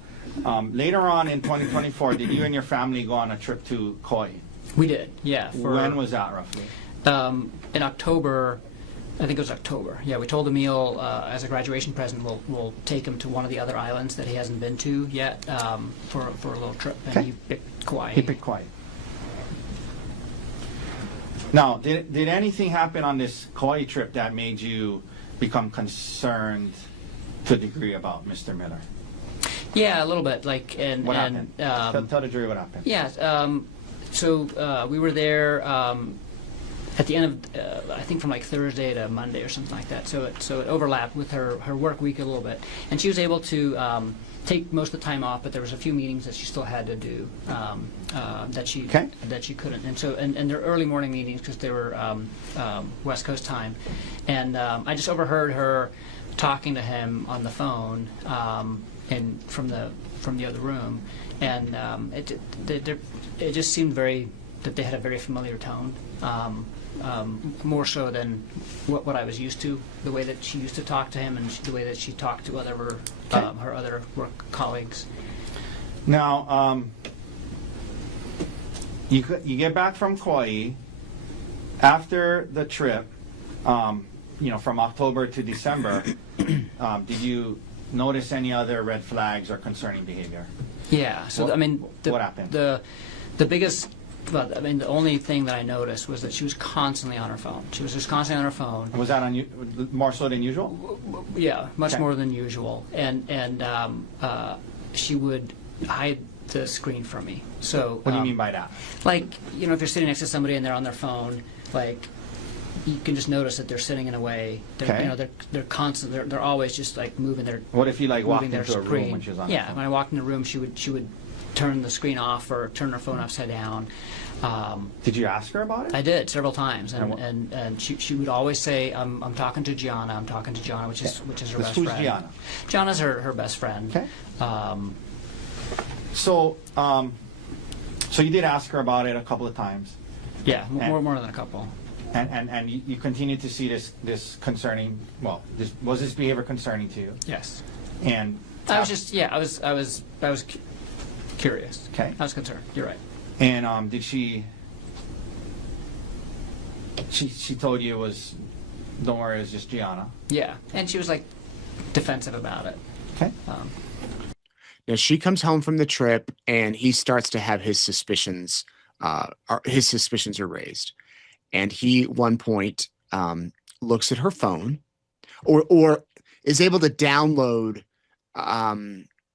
Later on in 2024, did you and your family go on a trip to Koig? We did, yeah. When was that, roughly? In October. I think it was October. Yeah, we told Emil as a graduation present we'll take him to one of the other islands that he hasn't been to yet for a little trip, and he picked Kauai. He picked Kauai. Now, did anything happen on this Kauai trip that made you become concerned to a degree about Mr. Miller? Yeah, a little bit. What happened? Tell the jury what happened. Yeah. So we were there. at the end of, I think from like Thursday to Monday or something like that. So it overlapped with her work week a little bit, and she was able to take most of the time off. But there was a few meetings that she still had to do that she couldn't. And so and they're early morning meetings because they were West Coast time, and I just overheard her talking to him on the phone and from the other room, and it just seemed that they had a very familiar tone. More so than what I was used to, the way that she used to talk to him and the way that she talked to her other work colleagues. Now, you get back from Kauai after the trip, from October to December. Did you notice any other red flags or concerning behavior? Yeah. So what happened? The biggest. But the only thing that I noticed was that she was constantly on her phone. She was just constantly on her phone. Was that more so than usual? Yeah, much more than usual. And she would hide the screen from me. So what do you mean by that? Like, if you're sitting next to somebody and they're on their phone, like, you can just notice that they're sitting in a way. They're constant. They're always just like moving their. What if you walked into screen. a room when she was on? Yeah, her phone? when I walked in the room, she would turn the screen off or turn her phone upside down. Did you ask her about it? I did several times, and she would always say, "I'm talking to Gianna. I'm talking to Gianna," which is her best friend. Who's Gianna? Gianna's her best friend. Okay. So you did ask her about it a couple of times. Yeah, more than a couple. And you continued to see this concerning. Well, was this behavior concerning to you? Yes. And I was curious. Okay. I was concerned. You're right. And did she told you it was, don't worry, it was just Gianna? Yeah, and she was like defensive about it. Okay. Now she comes home from the trip and he starts to have his suspicions. His suspicions are raised, and he at one point looks at her phone, or is able to download.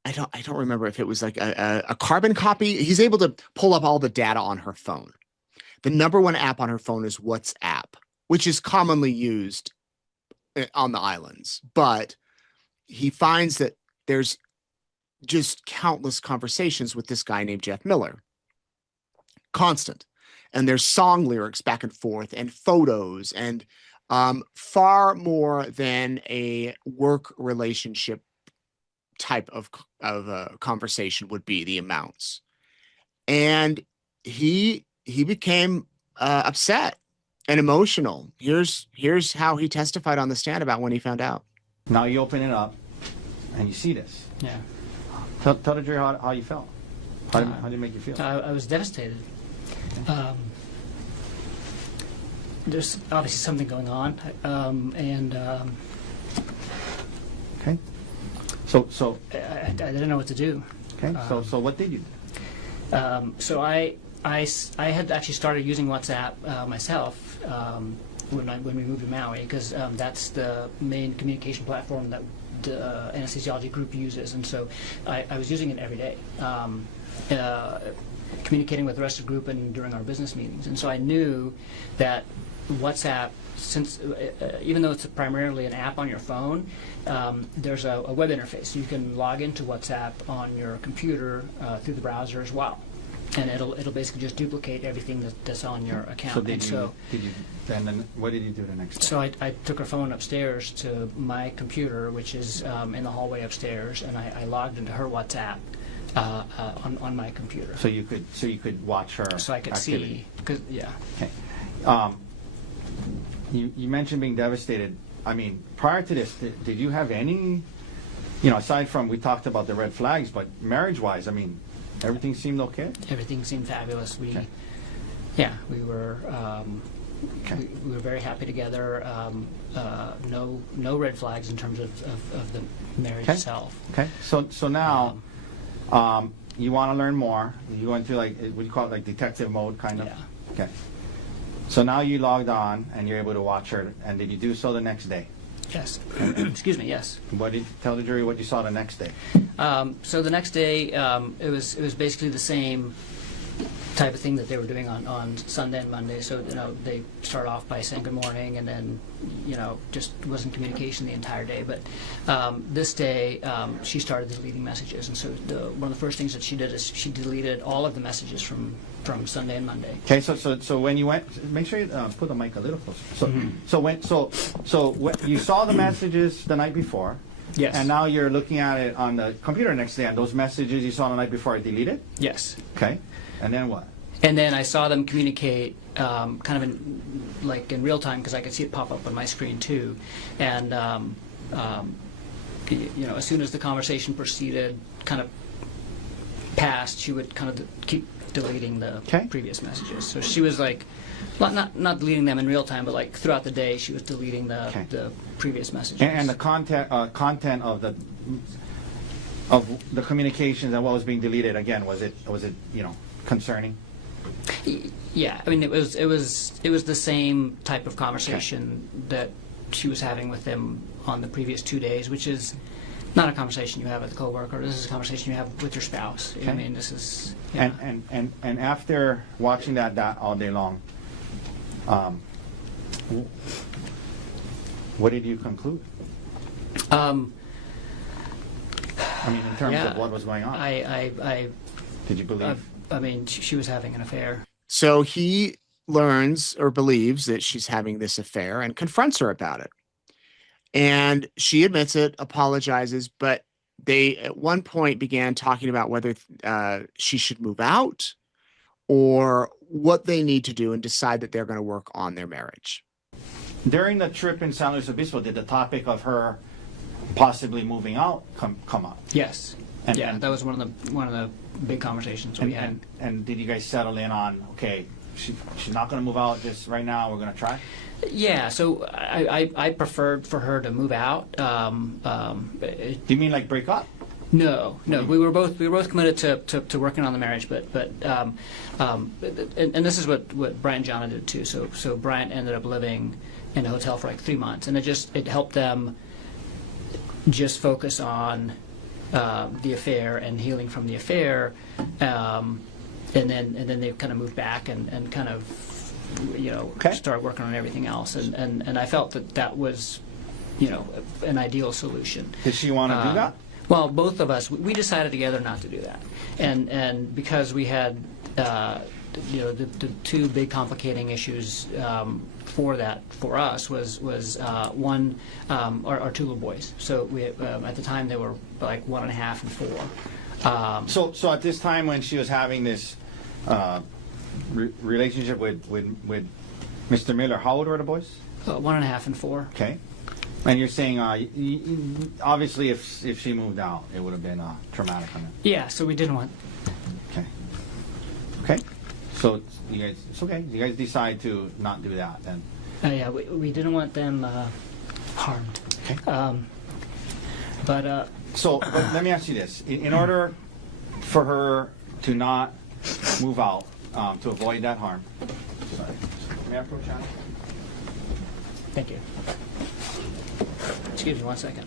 I don't remember if it was like a carbon copy. He's able to pull up all the data on her phone. The number one app on her phone is WhatsApp, which is commonly used on the islands. But he finds that there's just countless conversations with this guy named Jeff Miller. Constant. And there's song lyrics back and forth and photos and far more than a work relationship type of conversation would be, the amounts. And he became upset and emotional. Here's how he testified on the stand about when he found out. Now you open it up and you see this. Yeah. Tell the jury how you felt. How did it make you feel? I was devastated. There's obviously something going on, Okay. So I didn't know what to do. okay. So what did you do? So I had actually started using WhatsApp myself when we moved to Maui, because that's the main communication platform that the anesthesiology group uses, and so I was using it every day, communicating with the rest of the group and during our business meetings. And so I knew that WhatsApp, since even though it's primarily an app on your phone, there's a web interface. You can log into WhatsApp on your computer through the browser as well, and it'll basically just duplicate everything that's on your account. So and then what did you do the next day? So I took her phone upstairs to my computer, which is in the hallway upstairs, and I logged into her WhatsApp on my computer. So you could watch her. So I could activity. see, cause, yeah. Okay. You mentioned being devastated. I mean, prior to this, did you have any, aside from, we talked about the red flags, but marriage-wise, I mean, everything seemed okay? Everything seemed fabulous. We were we were very happy together. No red flags in terms of the marriage itself. Okay. So now, you want to learn more. You go into what do you call it, like detective mode, kind of? Yeah. Okay. So now you logged on and you're able to watch her. And did you do so the next day? Yes. Excuse me. Yes. Tell the jury what you saw the next day? So the next day, it was basically the same type of thing that they were doing on Sunday and Monday. So, they start off by saying good morning, and then, just wasn't communication the entire day. But this day, she started deleting messages. And so one of the first things that she did is she deleted all of the messages from Sunday and Monday. Okay, so when you went, make sure you put the mic a little closer. So when you saw the messages the night before, Yes. and now you're looking at it on the computer next day, and those messages you saw the night before are deleted. Yes. Okay, and then what? And then I saw them communicate kind of in real time, because I could see it pop up on my screen too. And as soon as the conversation proceeded, kind of past, she would kind of keep deleting the previous messages. So she was like, not deleting them in real time, but like throughout the day, she was deleting the previous messages. And the content of the communications and what was being deleted, again, was it concerning? Yeah, I mean, it was the same type of conversation that she was having with them on the previous 2 days, which is not a conversation you have with a coworker. This is a conversation you have with your spouse. Okay. I mean, this is. Yeah. And after watching that all day long, what did you conclude? I mean, in terms of what was going on. Did you believe? I mean, she was having an affair. So he learns or believes that she's having this affair and confronts her about it. And she admits it, apologizes, but they at one point began talking about whether she should move out or what they need to do, and decide that they're going to work on their marriage. During the trip in San Luis Obispo, did the topic of her possibly moving out come up? Yes. And that was one of the big conversations we had. And did you guys settle in on, okay, she's not going to move out just right now, we're going to try? Yeah, so I preferred for her to move out. Do you mean like break up? No. We were both committed to working on the marriage, but and this is what Brian and Jana did too. So Brian ended up living in a hotel for like 3 months, and it helped them just focus on the affair and healing from the affair, and then they kind of moved back and kind of start working on everything else, and I felt that was an ideal solution. Did she want to do that? Well, both of us, we decided together not to do that, and because we had the two big complicating issues for us was one, our two little boys. So we at the time they were like 1.5 and 4. So at this time when she was having this relationship with Mr. Miller, how old were the boys? 1.5 and 4. Okay. And you're saying, obviously, if she moved out, it would have been traumatic on her. Yeah, so we didn't want. Okay. So you guys, it's okay. You guys decide to not do that then. Yeah, we didn't want them harmed. Okay. But let me ask you this: in order for her to not move out, to avoid that harm. Sorry. May I approach Anna? Thank you. Excuse me 1 second.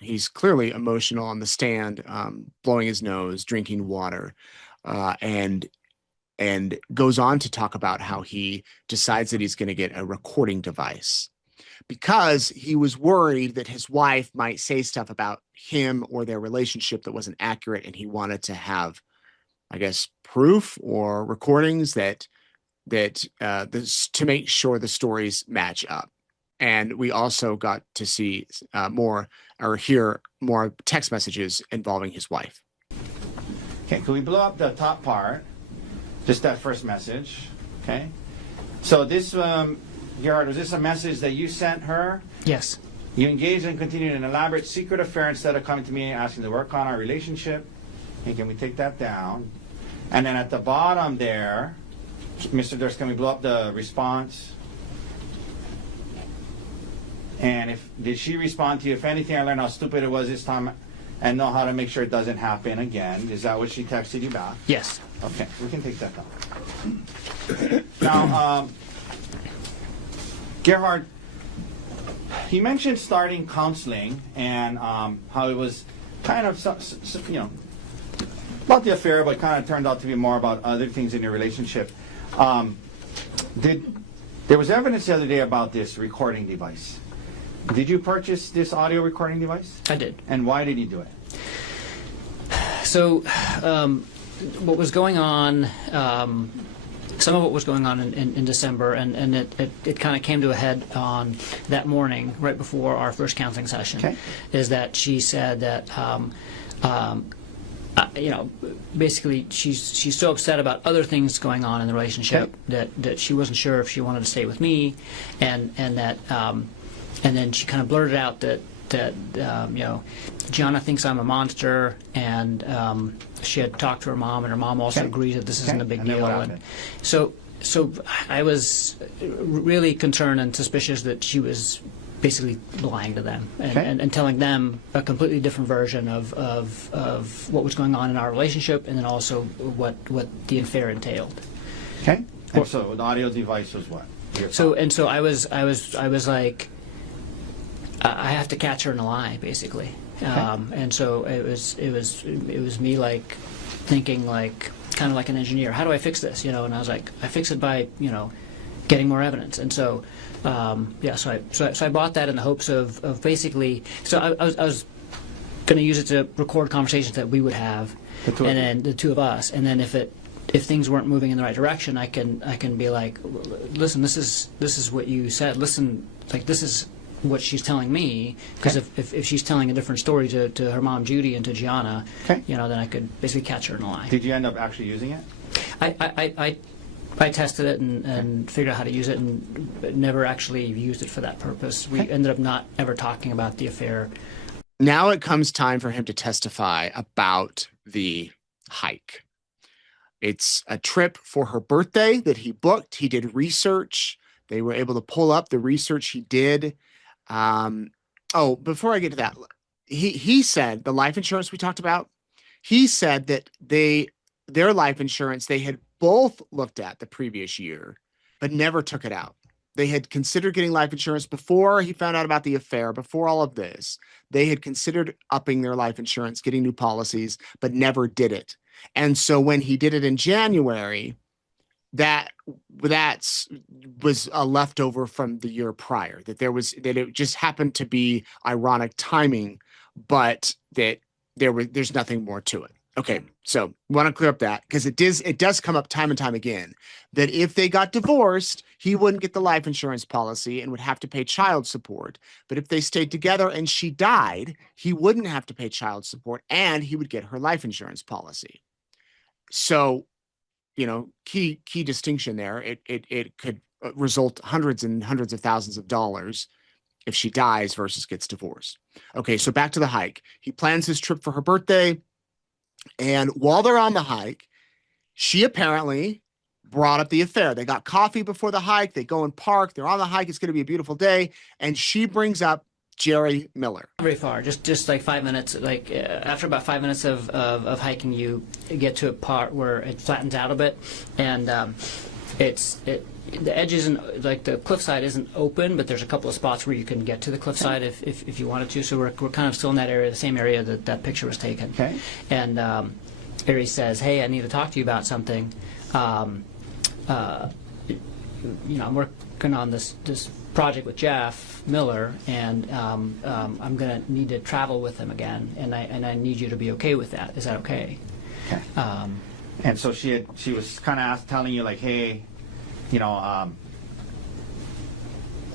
He's clearly emotional on the stand, blowing his nose, drinking water, and goes on to talk about how he decides that he's going to get a recording device because he was worried that his wife might say stuff about him or their relationship that wasn't accurate, and he wanted to have, I guess, proof or recordings that to make sure the stories match up. And we also got to see hear more text messages involving his wife. Okay, can we blow up the top part? Just that first message. Okay. So this, Gerhardt, was this a message that you sent her? Yes. You engaged and continued an elaborate secret affair instead of coming to me and asking to work on our relationship. Okay, can we take that down? And then at the bottom there, Mr. Durst, can we blow up the response? And did she respond to you? If anything, I learned how stupid it was this time and know how to make sure it doesn't happen again. Is that what she texted you back? Yes. Okay, we can take that down. Now, Gerhardt, he mentioned starting counseling and how it was kind of, about the affair, but kind of turned out to be more about other things in your relationship. There was evidence the other day about this recording device. Did you purchase this audio recording device? I did. And why did you do it? So, what was going on, some of what was going on in December, and it kind of came to a head on that morning, right before our first counseling session, Okay. is that she said that, basically she's so upset about other things going on in the relationship that she wasn't sure if she wanted to stay with me, and that, and then she kind of blurted out that Gianna thinks I'm a monster, and she had talked to her mom, and her mom also agrees that this isn't a big And then deal. what And happened? so I was really concerned and suspicious that she was basically lying to them and telling them a completely different version of what was going on in our relationship, and then also what the affair entailed. Okay. And so the audio device was what? So I was like, I have to catch her in a lie, basically. And so it was me like thinking like kind of like an engineer. How do I fix this? And I was like, I fix it by getting more evidence. And so so I bought that in the hopes of basically. So I was going to use it to record conversations that we would have, then the two of us, and then if things weren't moving in the right direction, I can be like, listen, this is what you said. Listen, like this is what she's telling me, because if she's telling a different story to her mom Judy and to Gianna, then I could basically catch her in a lie. Did you end up actually using it? I tested it and figured out how to use it, and never actually used it for that purpose. We ended up not ever talking about the affair. Now it comes time for him to testify about the hike. It's a trip for her birthday that he booked. He did research. They were able to pull up the research he did. Before I get to that, he said the life insurance we talked about, he said that their life insurance, they had both looked at the previous year, but never took it out. They had considered getting life insurance before he found out about the affair, before all of this. They had considered upping their life insurance, getting new policies, but never did it. And so when he did it in January, that was a leftover from the year prior, that it just happened to be ironic timing, but that there's nothing more to it. Okay, so we want to clear up that, because it does come up time and time again that if they got divorced, he wouldn't get the life insurance policy and would have to pay child support. But if they stayed together and she died, he wouldn't have to pay child support and he would get her life insurance policy. So, key distinction there. It could result hundreds and hundreds of thousands of dollars if she dies versus gets divorced. Okay, so back to the hike. He plans his trip for her birthday. And while they're on the hike, she apparently brought up the affair. They got coffee before the hike. They go and park. They're on the hike. It's going to be a beautiful day. And she brings up Jerry Miller. Very far, just like 5 minutes. Like after about 5 minutes of hiking, you get to a part where it flattens out a bit, and the edge isn't, like the cliffside isn't open, but there's a couple of spots where you can get to the cliffside if you wanted to. So we're kind of still in that area, the same area that picture was taken. Okay. And Ari says, "Hey, I need to talk to you about something. I'm working on this project with Jeff Miller, and I'm gonna need to travel with him again, and I need you to be okay with that. Is that okay?" Okay. And so she was kind of telling you like, hey,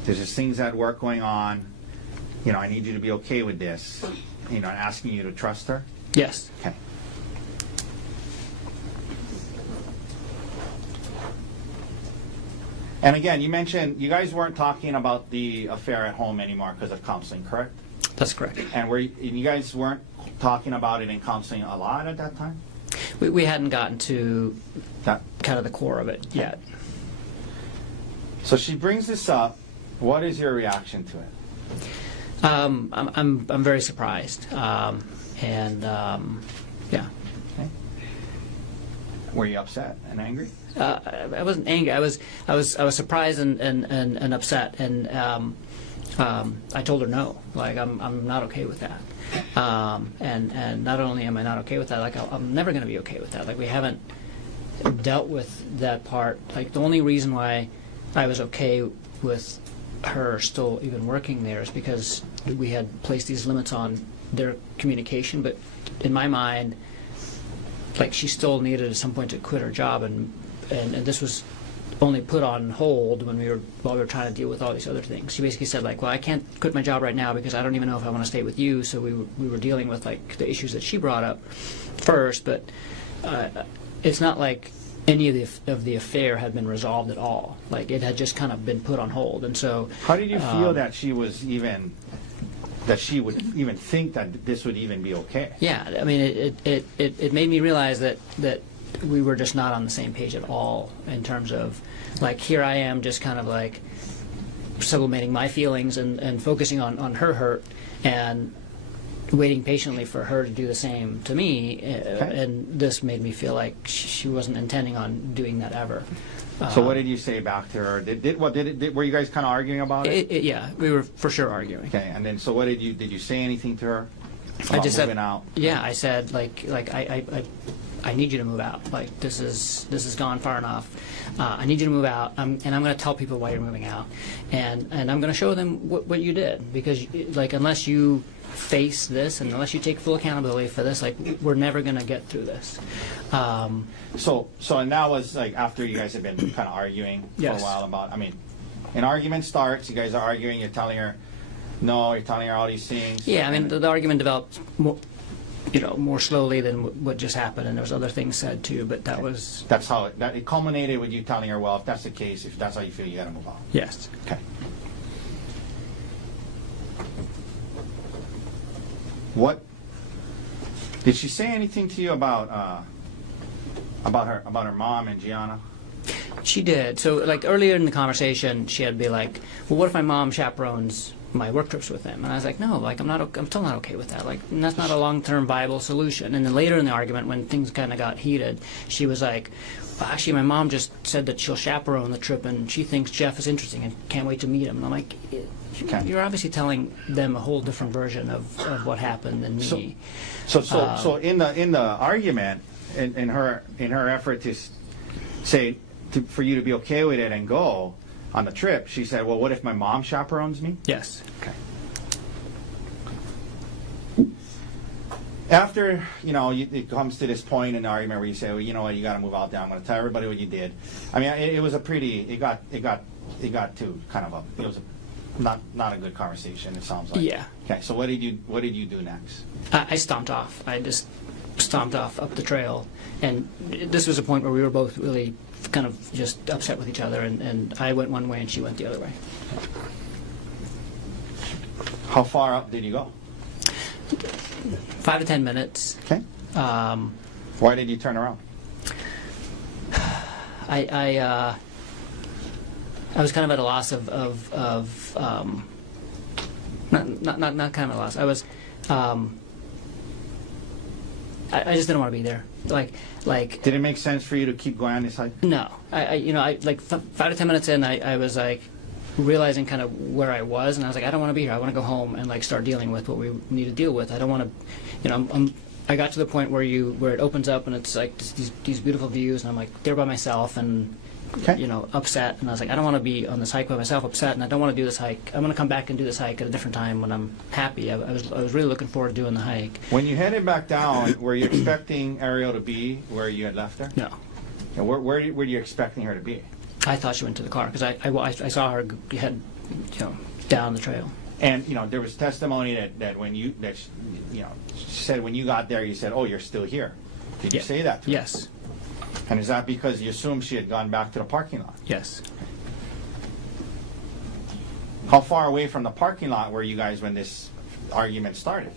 there's just things at work going on. I need you to be okay with this. And asking you to trust her. Yes. Okay. And again, you mentioned you guys weren't talking about the affair at home anymore because of counseling, correct? That's correct. And you guys weren't talking about it in counseling a lot at that time? We hadn't gotten to That. kind of the core of it yet. So she brings this up. What is your reaction to it? I'm very surprised, yeah. Okay. Were you upset and angry? I wasn't angry. I was surprised and upset, and I told her no. Like I'm not okay with that. And not only am I not okay with that, like I'm never going to be okay with that. Like we haven't dealt with that part. Like the only reason why I was okay with her still even working there is because we had placed these limits on their communication. But in my mind, like she still needed at some point to quit her job, and this was only put on hold while we were trying to deal with all these other things. She basically said like, well, I can't quit my job right now because I don't even know if I want to stay with you. So we were dealing with like the issues that she brought up first, but it's not like any of the affair had been resolved at all. Like it had just kind of been put on hold. And so How did you feel that she would even think that this would even be okay? yeah, I mean it made me realize that we were just not on the same page at all in terms of like here I am just kind of like sublimating my feelings and focusing on her hurt and waiting patiently for her to do the same to me, and this made me feel like she wasn't intending on doing that ever. So what did you say back to her? Were you guys kind of arguing about it? Yeah, we were for sure arguing. Okay, and then so what did you say anything to her? I just said, moving out? Yeah, I said like I need you to move out. Like this has gone far enough. I need you to move out, and I'm going to tell people why you're moving out, and I'm going to show them what you did, because like unless you face this and unless you take full accountability for this, like we're never going to get through this. So and that was like after you guys had been kind of arguing for Yes. a while about. I mean, an argument starts. You guys are arguing. You're telling her no. You're telling her all these things. Yeah, I mean the argument developed more slowly than what just happened, and there was other things said too. But that was That's how it culminated with you telling her, well, if that's the case, if that's how you feel, you got to move on. yes. Okay. What did she say anything to you about her mom and Gianna? She did. So, like, earlier in the conversation, she had be like, well, what if my mom chaperones my work trips with them? And I was like, no, like, I'm still not okay with that. Like, and that's not a long-term viable solution. And then later in the argument, when things kind of got heated, she was like, well, actually, my mom just said that she'll chaperone the trip, and she thinks Jeff is interesting and can't wait to meet him. And I'm like, you're obviously telling them a whole different version of what happened than me. So in the argument, in her effort to say for you to be okay with it and go on the trip, she said, well, what if my mom chaperones me? Yes. Okay. After, it comes to this point in the argument where you say, well, you know what, you got to move out there. I'm going to tell everybody what you did. I mean, it was a pretty, it got to kind of it was not a good conversation, it sounds like. Yeah. Okay, so what did you do next? I stomped off. I just stomped off up the trail. And this was a point where we were both really kind of just upset with each other. And I went one way and she went the other way. How far up did you go? 5 to 10 minutes. Okay. Why did you turn around? I was kind of at a loss of not kind of a loss. I was I just didn't want to be there. Like. Did it make sense for you to keep going on this hike? No. I like 5 to 10 minutes in, I was like realizing kind of where I was, and I was like, I don't want to be here. I want to go home and like start dealing with what we need to deal with. I don't want to, I got to the point where it opens up and it's like these beautiful views, and I'm like there by myself and upset, and I was like, I don't want to be on this hike by myself, upset, and I don't want to do this hike. I'm going to come back and do this hike at a different time when I'm happy. I was really looking forward to doing the hike. When you headed back down, were you expecting Ariel to be where you had left her? No. And where were you expecting her to be? I thaught she went to the car because I saw her head down the trail. And there was testimony that she said when you got there, you said, "Oh, you're still here." Did you say that to her? Yes. And is that because you assumed she had gone back to the parking lot? Yes. How far away from the parking lot were you guys when this argument started?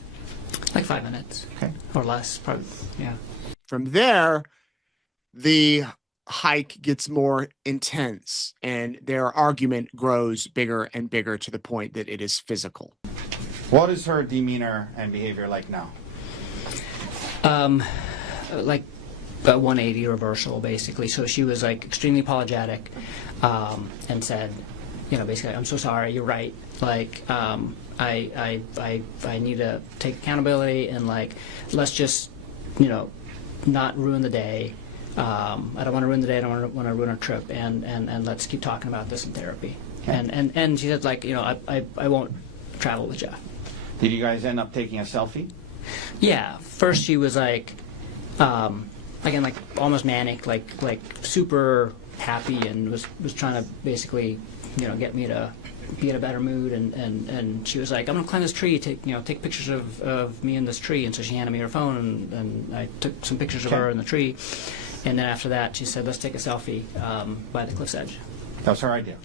Like 5 minutes. Okay. Or less, probably. Yeah. From there, the hike gets more intense and their argument grows bigger and bigger to the point that it is physical. What is her demeanor and behavior like now? Like a 180 reversal, basically. So she was like extremely apologetic, and said, basically, I'm so sorry, you're right. Like, I need to take accountability and, like, let's just, not ruin the day. I don't want to ruin the day. I don't want to ruin our trip. And let's keep talking about this in therapy. Okay. And she said, like, I won't travel with Jeff. Did you guys end up taking a selfie? Yeah. First, she was like, again, like almost manic, like super happy, and was trying to basically, get me to be in a better mood. And she was like, I'm gonna climb this tree, take pictures of me in this tree. And so she handed me her phone, and I took some pictures of her in the tree. And then after that, she said, let's take a selfie by the cliff's edge. That was her idea.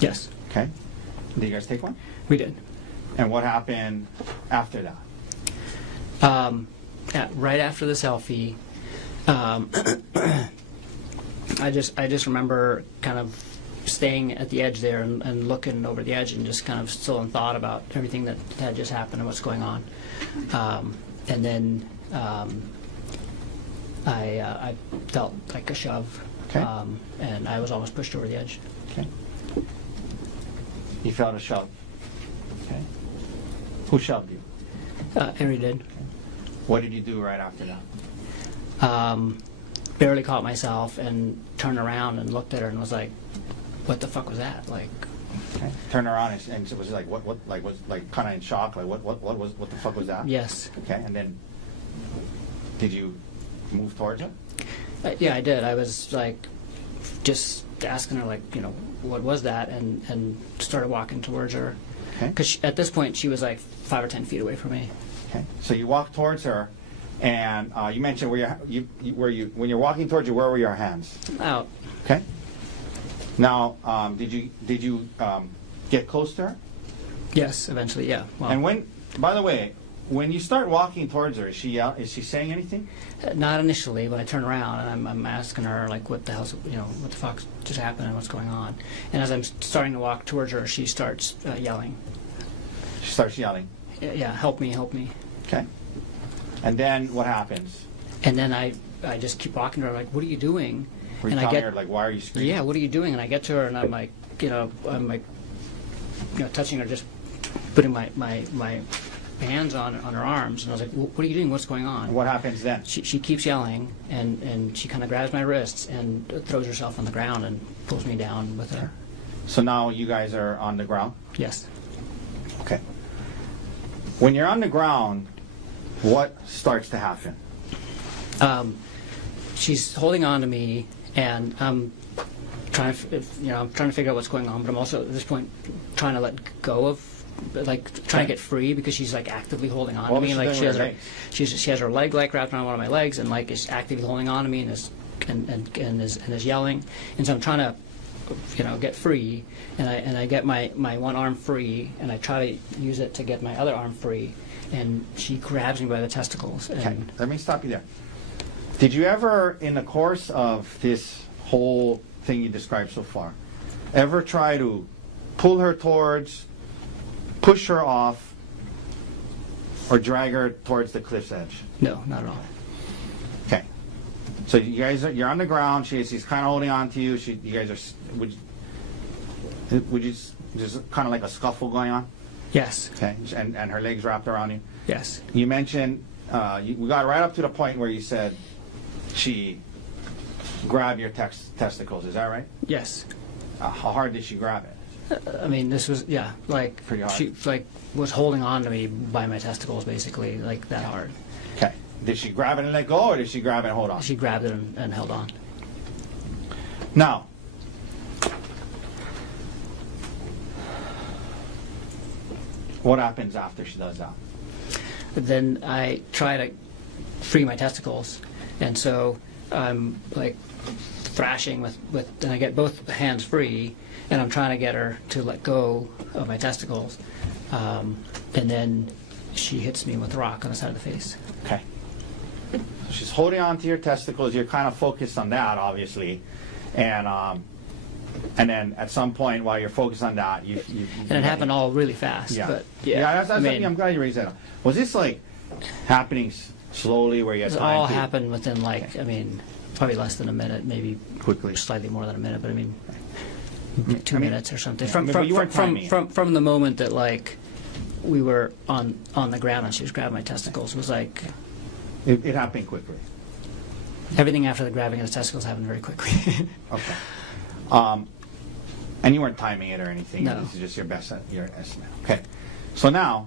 Yes, Okay. Did you guys take one? we did. And what happened after that? Right after the selfie, I just remember kind of staying at the edge there and looking over the edge and just kind of still in thought about everything that had just happened and what's going on. And then I felt like a shove, Okay. and I was almost pushed over the edge. Okay. You felt a shove. Okay. Who shoved you? Ariel did. What did you do right after that? Barely caught myself and turned around and looked at her and was like, what the fuck was that? Like, Okay. Turn around and was it like what like was like kind of in shock, like what the fuck was that? yes. Okay. And then did you move towards her? Yeah, I did. I was like, just asking her, like, what was that? And started walking towards her. Okay. Because at this point, she was like 5 or 10 feet away from me. Okay. So you walk towards her, and you mentioned when you're walking towards her, where were your hands? Out. Okay. Now, did you get close to her? Yes, eventually, yeah. Well, And by the way, when you start walking towards her, is she saying anything? not initially, but I turn around and I'm asking her, like, what the hell's, what the fuck just happened and what's going on? And as I'm starting to walk towards her, she starts yelling. She starts yelling. Yeah, help me, help me. Okay. And then what happens? And then I just keep walking to her, like, what are you doing? Were you And I telling get- her, like, why are you screaming? Yeah, what are you doing? And I get to her and I'm like, touching her, just putting my hands on her arms, and I was like, what are you doing? What's going on? And what happens then? She keeps yelling, and she kind of grabs my wrists and throws herself on the ground and pulls me down with her. So now you guys are on the ground? Yes. Okay. When you're on the ground, what starts to happen? She's holding on to me, and I'm trying to figure out what's going on, but I'm also at this point trying to let go of, like, trying to get free, because she's like actively holding on What to me. was she Like, doing she with has her her, legs? she has her leg like wrapped around one of my legs, and like is actively holding on to me and is yelling. And so I'm trying to, get free, and I get my one arm free, and I try to use it to get my other arm free, and she grabs me by the testicles. And Okay, let me stop you there. Did you ever, in the course of this whole thing you described so far, ever try to pull her towards, push her off, or drag her towards the cliff's edge? No, not at all. Okay. So you're on the ground. She's kind of holding on to you. You guys are. Would you just kind of like a scuffle going on? Yes. Okay. And her legs wrapped around you. Yes. You mentioned we got right up to the point where you said she grabbed your testicles. Is that right? Yes. How hard did she grab it? I mean, this was, like, Pretty hard. she like was holding on to me by my testicles, basically, like that hard. Okay. Did she grab it and let go, or did she grab it and hold on? She grabbed it and held on. Now, what happens after she does that? Then I try to free my testicles, and so I'm like thrashing with and I get both hands free, and I'm trying to get her to let go of my testicles, and then she hits me with a rock on the side of the face. Okay. So she's holding on to your testicles. You're kind of focused on that, obviously, and then at some point while you're focused on that, you And it happened all really fast. Yeah. But That's I'm glad you raised that up. Was this like happening slowly, where you had it time all to happened within, like, I mean, probably less than a minute, maybe quickly? slightly more than a minute, but I mean, 2 minutes or something. yeah, From but you weren't timing it. from the moment that like we were on the ground and she was grabbing my testicles was like It happened quickly. everything after the grabbing of the testicles happened very quickly. Okay. And you weren't timing it or anything. No. This is just your estimate. Okay. So now,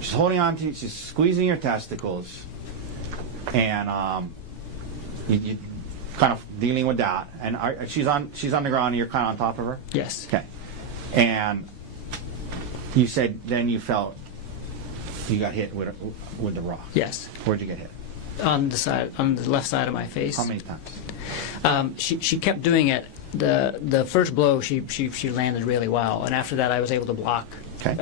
she's holding on to you, she's squeezing your testicles, and you kind of dealing with that. And she's on the ground, and you're kind of on top of her. Yes. Okay. And you said then you felt you got hit with the rock. Yes. Where'd you get hit? On the left side of my face. How many times? She kept doing it. The first blow she landed really well, and after that I was able to block Okay.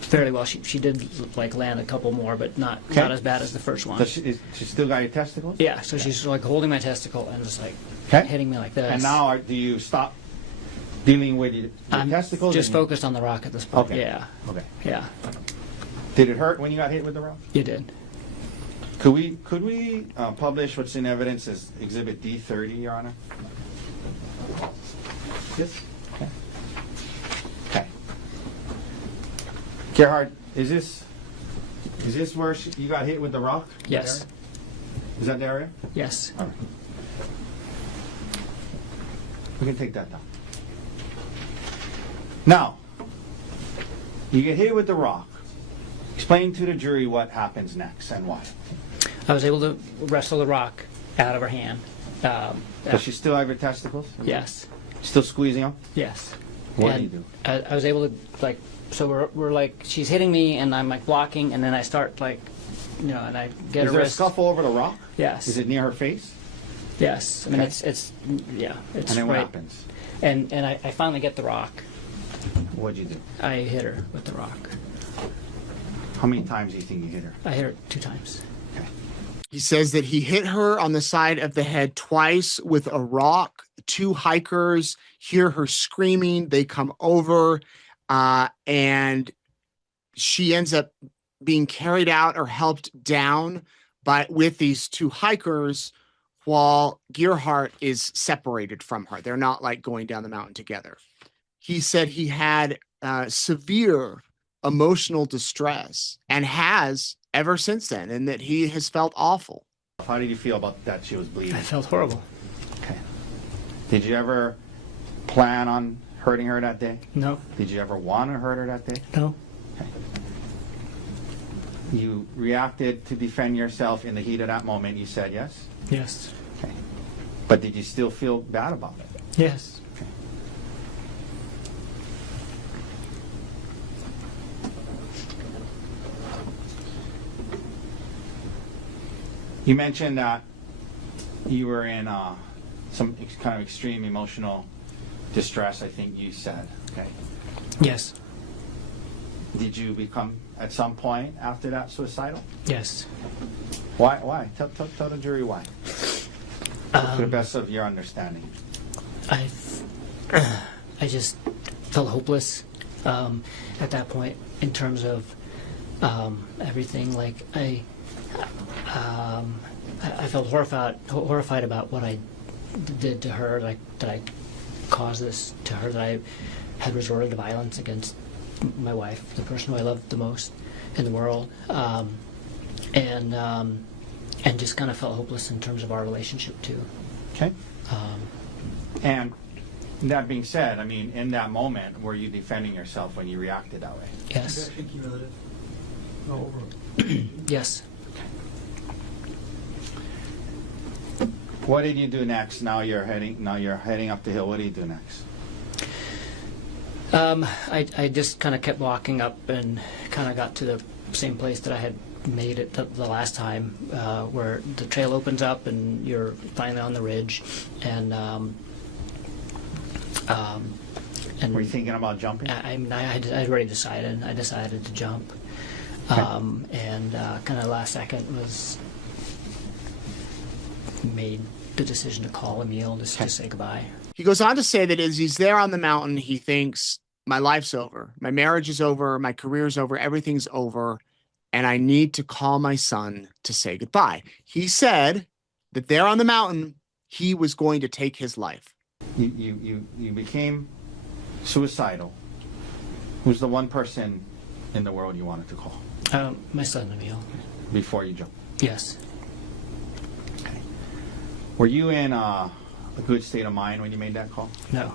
fairly well. She did like land a couple more, but not as bad as the first one. So she still got your testicles? Yeah, so she's like holding my testicle and just like Okay. hitting me like this. And now do you stop dealing with your I'm testicles? just and you- focused on the rock at this point. Okay. Yeah, Okay. yeah, Did it hurt when you got hit with the rock? you did. Could we publish what's in evidence as Exhibit D30, Your Honor? Yes. Okay. Okay. Gerhardt, is this where you got hit with the rock? Yes, Is that the area? yes. All right. We can take that down. Now, you get hit with the rock. Explain to the jury what happens next and why. I was able to wrestle the rock out of her hand. Does she still have your testicles? Yes, Still squeezing them? yes. What And do you do? I was able to like. So we're like she's hitting me and I'm like blocking and then I start like, and I get Is her there a wrist. scuffle over the rock? Yes. Is it near her face? Yes. I mean Okay. it's And then what right. happens? And I finally get the rock. What'd you do? I hit her with the rock. How many times do you think you hit her? I hit her 2 times. He says that he hit her on the side of the head twice with a rock. 2 hikers hear her screaming. They come over, and she ends up being carried out or helped down with these 2 hikers, while Gerhardt is separated from her. They're not like going down the mountain together. He said he had severe emotional distress and has ever since then, and that he has felt awful. How did you feel about that she was bleeding? I felt horrible. Okay. Did you ever plan on hurting her that day? No. Did you ever want to hurt her that day? No. You reacted to defend yourself in the heat of that moment. You said yes? Yes. Okay. But did you still feel bad about it? Yes. You mentioned that you were in some kind of extreme emotional distress, I think you said. Okay. Yes. Did you become, at some point after that, suicidal? Yes. Why? Tell the jury why. To the best of your understanding. I just felt hopeless at that point in terms of everything. Like I felt horrified about what I did to her. Like that I caused this to her. That I had resorted to violence against my wife, the person who I loved the most in the world, and just kind of felt hopeless in terms of our relationship too. Okay. And that being said, I mean, in that moment, were you defending yourself when you reacted that way? Yes. Oh, Yes. What did you do next? Now you're heading up the hill. What do you do next? I just kind of kept walking up and kind of got to the same place that I had made it the last time, where the trail opens up and you're finally on the ridge, and Were you thinking about jumping? I'd already decided. I decided to jump, and kind of last second was made the decision to call Emil just to say goodbye. He goes on to say that as he's there on the mountain, he thinks, my life's over. My marriage is over. My career's over. Everything's over. And I need to call my son to say goodbye. He said that there on the mountain, he was going to take his life. you became suicidal, who's the one person in the world you wanted to call My son, Emil. before you jumped? Yes. Okay. Were you in a good state of mind when you made that call? No.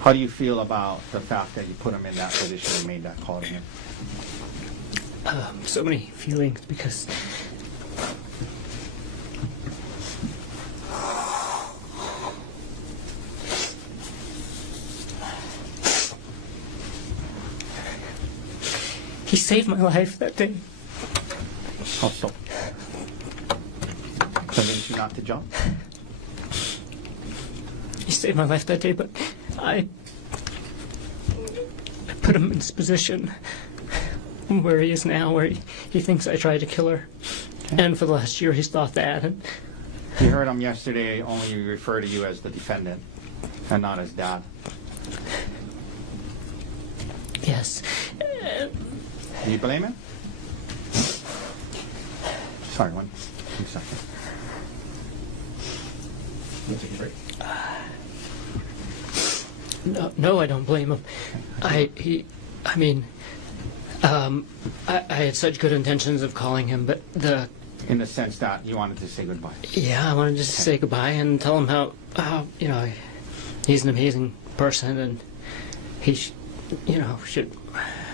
How do you feel about the fact that you put him in that position and made that call to him? So many feelings because he saved my life that day. How so? Convinced you not to jump? He saved my life that day, but I put him in this position where he is now, where he thinks I tried to kill her. Okay. And for the last year, he's thought that. And You heard him yesterday only refer to you as the defendant and not as dad. yes. Do you blame him? Sorry, 1 second. We'll take a break. No, I don't blame him. I had such good intentions of calling him, but In the sense that you wanted to say goodbye. I wanted just to say goodbye and tell him how he's an amazing person and he should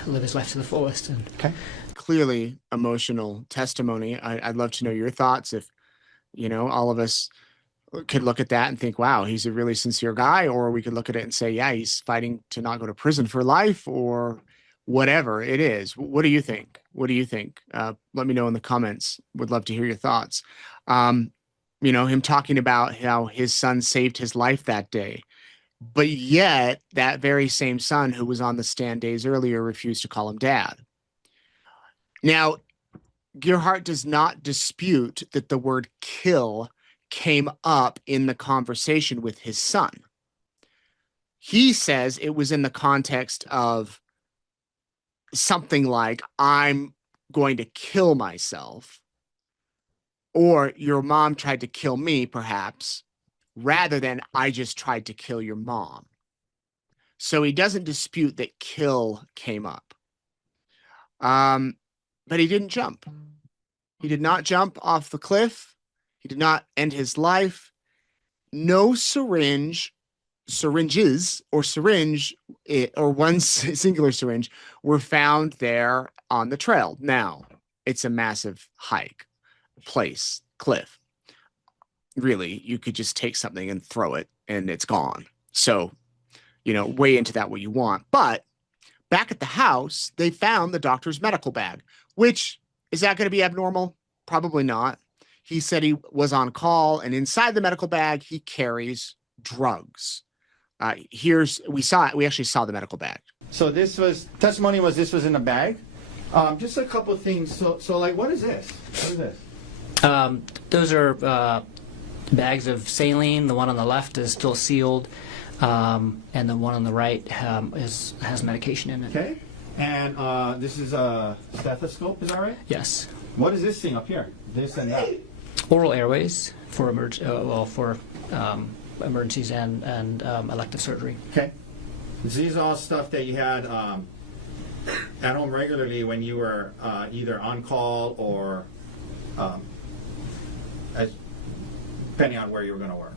live his life to the fullest. And Okay. Clearly emotional testimony. I'd love to know your thoughts. If, all of us could look at that and think, wow, he's a really sincere guy, or we could look at it and say, yeah, he's fighting to not go to prison for life, or whatever it is. What do you think? What do you think? Let me know in the comments. Would love to hear your thoughts. Him talking about how his son saved his life that day, but yet that very same son who was on the stand days earlier refused to call him dad. Now, Gerhardt does not dispute that the word kill came up in the conversation with his son. He says it was in the context of something like, I'm going to kill myself, or your mom tried to kill me, perhaps, rather than I just tried to kill your mom. So he doesn't dispute that kill came up. But he didn't jump. He did not jump off the cliff. He did not end his life. No syringes or one singular syringe were found there on the trail. Now, it's a massive cliff. Really, you could just take something and throw it and it's gone. So, weigh into that what you want. But back at the house, they found the doctor's medical bag, which, is that going to be abnormal? Probably not. He said he was on call, and inside the medical bag, he carries drugs. We actually saw the medical bag. So this was in a bag. Just a couple of things. So like, what is this? What is this? those are bags of saline. The one on the left is still sealed, and the one on the right has medication in it. Okay. And this is a stethoscope, is that right? Yes. What is this thing up here? This and that. Oral airways for emergencies and elective surgery. Okay. These are all stuff that you had at home regularly when you were either on call or depending on where you were going to work.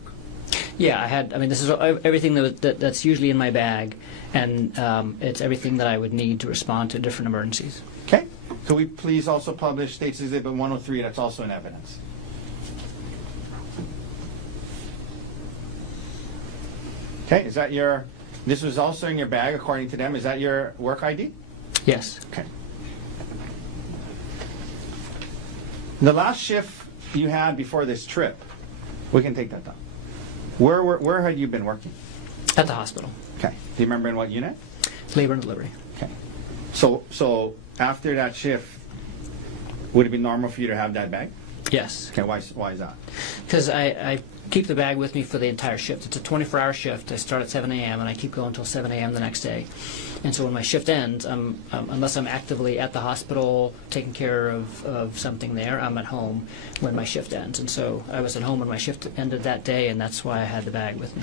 Yeah, this is everything that's usually in my bag, and it's everything that I would need to respond to different emergencies. Okay. Could we please also publish State's Exhibit 103? That's also in evidence. Okay. This was also in your bag, according to them. Is that your work ID? Yes. Okay. The last shift you had before this trip, we can take that down. Where had you been working? At the hospital. Okay. Do you remember in what unit? Labor and delivery. Okay. So after that shift, would it be normal for you to have that bag? Yes. Okay. Why is that? Because I keep the bag with me for the entire shift. It's a 24-hour shift. I start at 7 a.m. and I keep going until 7 a.m. the next day. And so when my shift ends, unless I'm actively at the hospital taking care of something there, I'm at home when my shift ends. And so I was at home when my shift ended that day, and that's why I had the bag with me.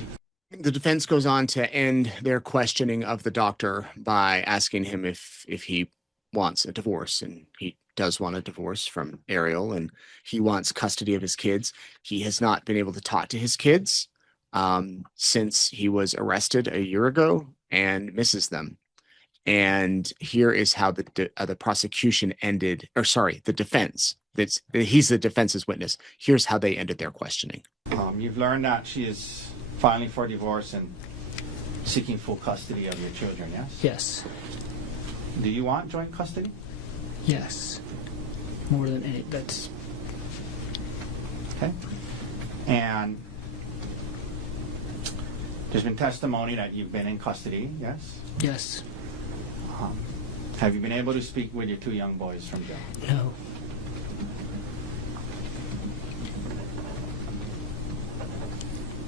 The defense goes on to end their questioning of the doctor by asking him if he wants a divorce, and he does want a divorce from Ariel, and he wants custody of his kids. He has not been able to talk to his kids since he was arrested a year ago and misses them. And here is how the prosecution ended, or sorry, the defense. He's the defense's witness. Here's how they ended their questioning. You've learned that she is filing for divorce and seeking full custody of your children, yes? Yes. Do you want joint custody? Yes. More than any. That's. Okay. And there's been testimony that you've been in custody, yes? Yes. Have you been able to speak with your 2 young boys from jail? No.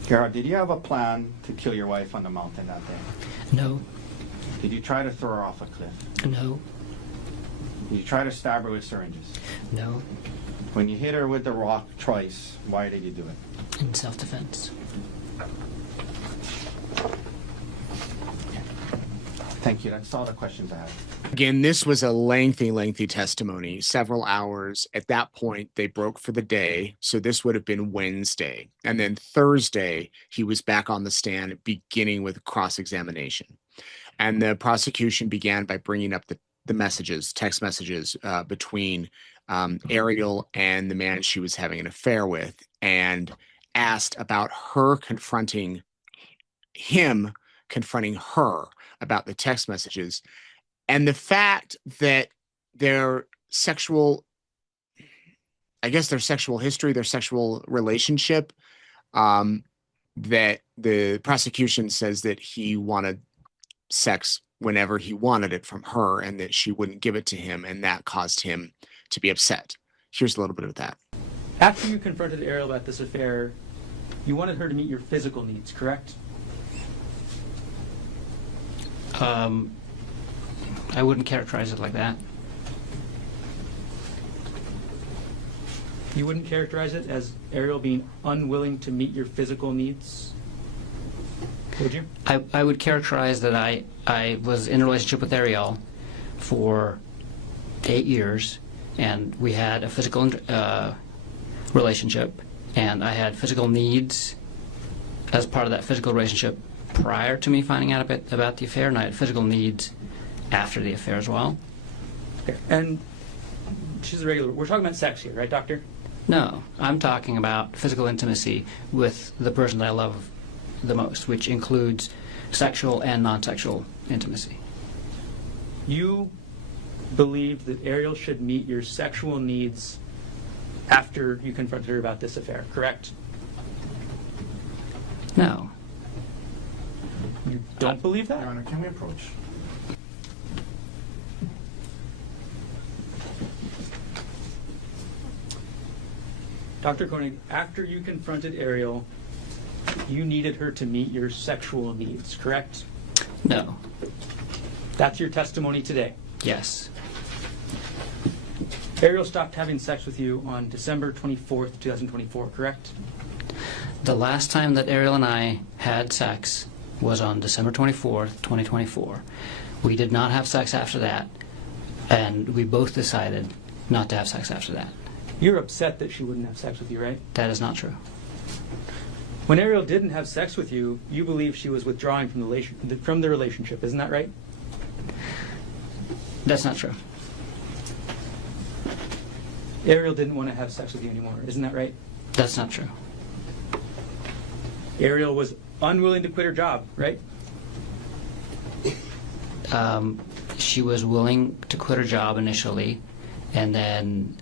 Gerhardt, did you have a plan to kill your wife on the mountain that day? No. Did you try to throw her off a cliff? No. Did you try to stab her with syringes? No. When you hit her with the rock twice, why did you do it? In self-defense. Thank you. That's all the questions I have. Again, this was a lengthy testimony, several hours. At that point, they broke for the day. So this would have been Wednesday. And then Thursday, he was back on the stand, beginning with cross-examination. And the prosecution began by bringing up the messages, text messages between Ariel and the man she was having an affair with, and asked about her confronting her about the text messages. And the fact that their sexual history, their sexual relationship, that the prosecution says that he wanted sex whenever he wanted it from her and that she wouldn't give it to him, and that caused him to be upset. Here's a little bit of that. After you confronted Ariel about this affair, you wanted her to meet your physical needs, correct? I wouldn't characterize it like that. You wouldn't characterize it as Ariel being unwilling to meet your physical needs? Would you? I would characterize that I was in a relationship with Ariel for 8 years, and we had a physical relationship, and I had physical needs as part of that physical relationship prior to me finding out about the affair, and I had physical needs after the affair as well. Okay. And she's a regular. We're talking about sex here, right, doctor? No, I'm talking about physical intimacy with the person that I love the most, which includes sexual and non-sexual intimacy. You believe that Ariel should meet your sexual needs after you confronted her about this affair, correct? No. You don't believe that? Your Honor, can we approach? Dr. Konig, after you confronted Ariel, you needed her to meet your sexual needs, correct? No. That's your testimony today. Yes. Ariel stopped having sex with you on December 24th, 2024, correct? The last time that Ariel and I had sex was on December 24th, 2024. We did not have sex after that, and we both decided not to have sex after that. You're upset that she wouldn't have sex with you, right? That is not true. When Ariel didn't have sex with you, you believe she was withdrawing from the relationship, isn't that right? That's not true. Ariel didn't want to have sex with you anymore, isn't that right? That's not true. Ariel was unwilling to quit her job, right? She was willing to quit her job initially, and then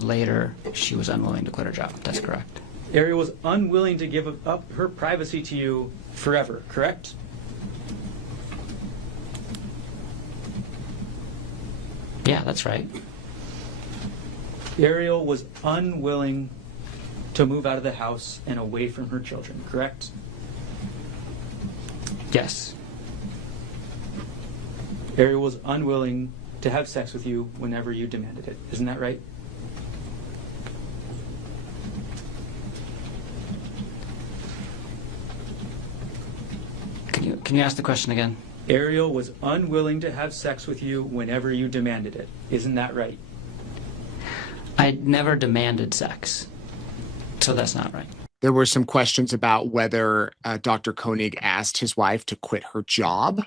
later she was unwilling to quit her job. That's correct. Ariel was unwilling to give up her privacy to you forever, correct? Yeah, that's right. Ariel was unwilling to move out of the house and away from her children, correct? Yes. Ariel was unwilling to have sex with you whenever you demanded it, isn't that right? Can you ask the question again? Ariel was unwilling to have sex with you whenever you demanded it. Isn't that right? I never demanded sex, so that's not right. There were some questions about whether Dr. Konig asked his wife to quit her job.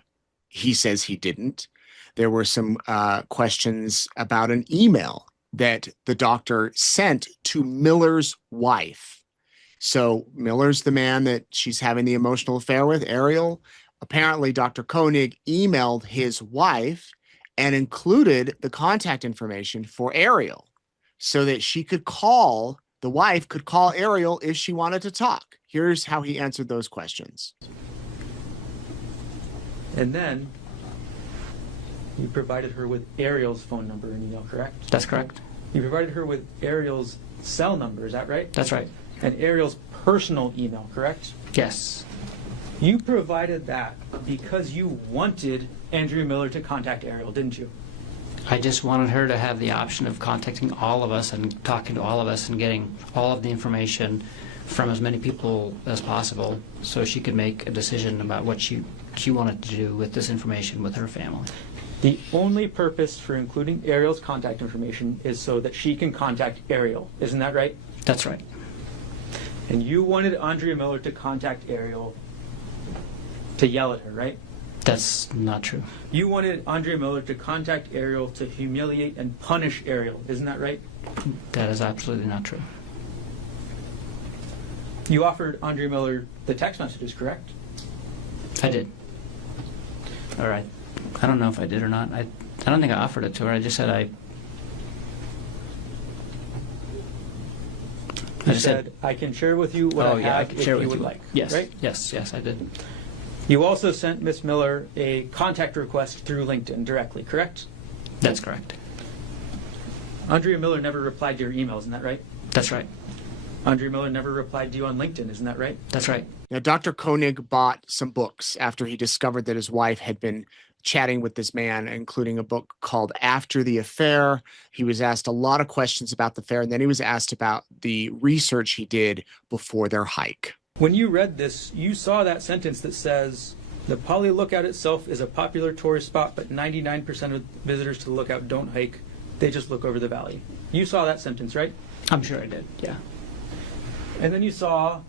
He says he didn't. There were some questions about an email that the doctor sent to Miller's wife. So Miller's the man that she's having the emotional affair with, Ariel. Apparently, Dr. Konig emailed his wife and included the contact information for Ariel so that she could call, the wife could call Ariel if she wanted to talk. Here's how he answered those questions. And then you provided her with Ariel's phone number and email, correct? That's correct. You provided her with Ariel's cell number, is that right? That's right. And Ariel's personal email, correct? Yes. You provided that because you wanted Andrea Miller to contact Ariel, didn't you? I just wanted her to have the option of contacting all of us and talking to all of us and getting all of the information from as many people as possible so she could make a decision about what she wanted to do with this information with her family. The only purpose for including Ariel's contact information is so that she can contact Ariel. Isn't that right? That's right. And you wanted Andrea Miller to contact Ariel to yell at her, right? That's not true. You wanted Andrea Miller to contact Ariel to humiliate and punish Ariel. Isn't that right? That is absolutely not true. You offered Andrea Miller the text messages, correct? I did. All right. I don't know if I did or not. I don't think I offered it to her. I just said I You just said, I can share with you what I have if you would like. Yes, Right? yes, I did. You also sent Miss Miller a contact request through LinkedIn directly, correct? That's correct. Andrea Miller never replied to your email, isn't that right? That's right. Andrea Miller never replied to you on LinkedIn, isn't that right? That's right. Now, Dr. Konig bought some books after he discovered that his wife had been chatting with this man, including a book called After the Affair. He was asked a lot of questions about the affair, and then he was asked about the research he did before their hike. When you read this, you saw that sentence that says, the Poly Lookout itself is a popular tourist spot, but 99% of visitors to the lookout don't hike. They just look over the valley. You saw that sentence, right? I'm sure I did, yeah. And then you saw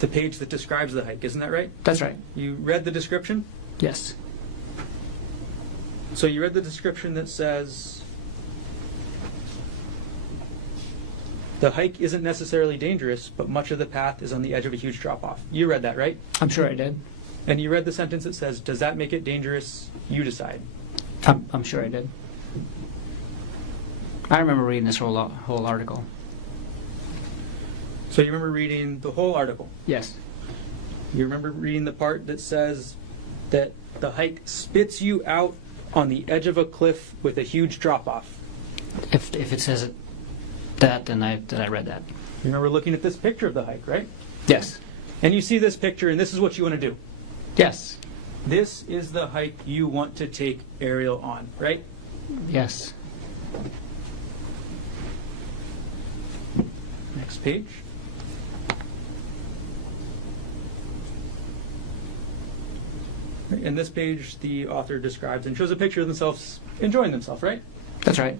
the page that describes the hike, isn't that right? That's right. You read the description? Yes. So you read the description that says, the hike isn't necessarily dangerous, but much of the path is on the edge of a huge drop-off. You read that, right? I'm sure I did. And you read the sentence that says, does that make it dangerous? You decide. I'm sure I did. I remember reading this whole article. So you remember reading the whole article? Yes. You remember reading the part that says that the hike spits you out on the edge of a cliff with a huge drop-off. If it says that, then I read that. You remember looking at this picture of the hike, right? Yes. And you see this picture, and this is what you want to do. Yes. This is the hike you want to take Ariel on, right? Yes. Next page. In this page, the author describes and shows a picture of themselves enjoying themselves, right? That's right.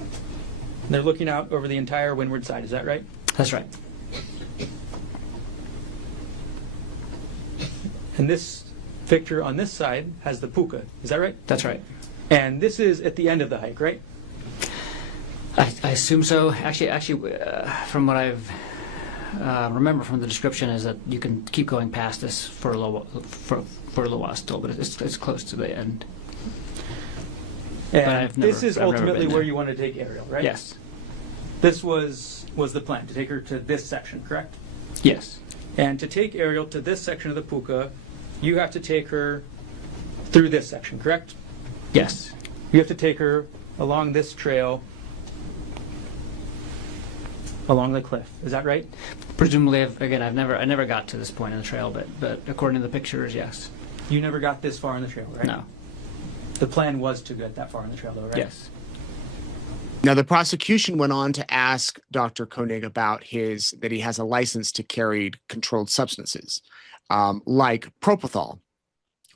And they're looking out over the entire windward side, is that right? That's right. And this picture on this side has the puka, is that right? That's right. And this is at the end of the hike, right? I assume so. Actually, from what I've remember from the description is that you can keep going past this for a little while still, but it's close to the end. And this is I've never ultimately been where there. you want to take Ariel, right? Yes. This was the plan, to take her to this section, correct? Yes. And to take Ariel to this section of the puka, you have to take her through this section, correct? Yes. You have to take her along this trail along the cliff. Is that right? Presumably, I never got to this point in the trail, but according to the pictures, yes. You never got this far in the trail, right? No. The plan was to get that far in the trail, though, right? Yes. Now, the prosecution went on to ask Dr. Konig about that he has a license to carry controlled substances, like propofol,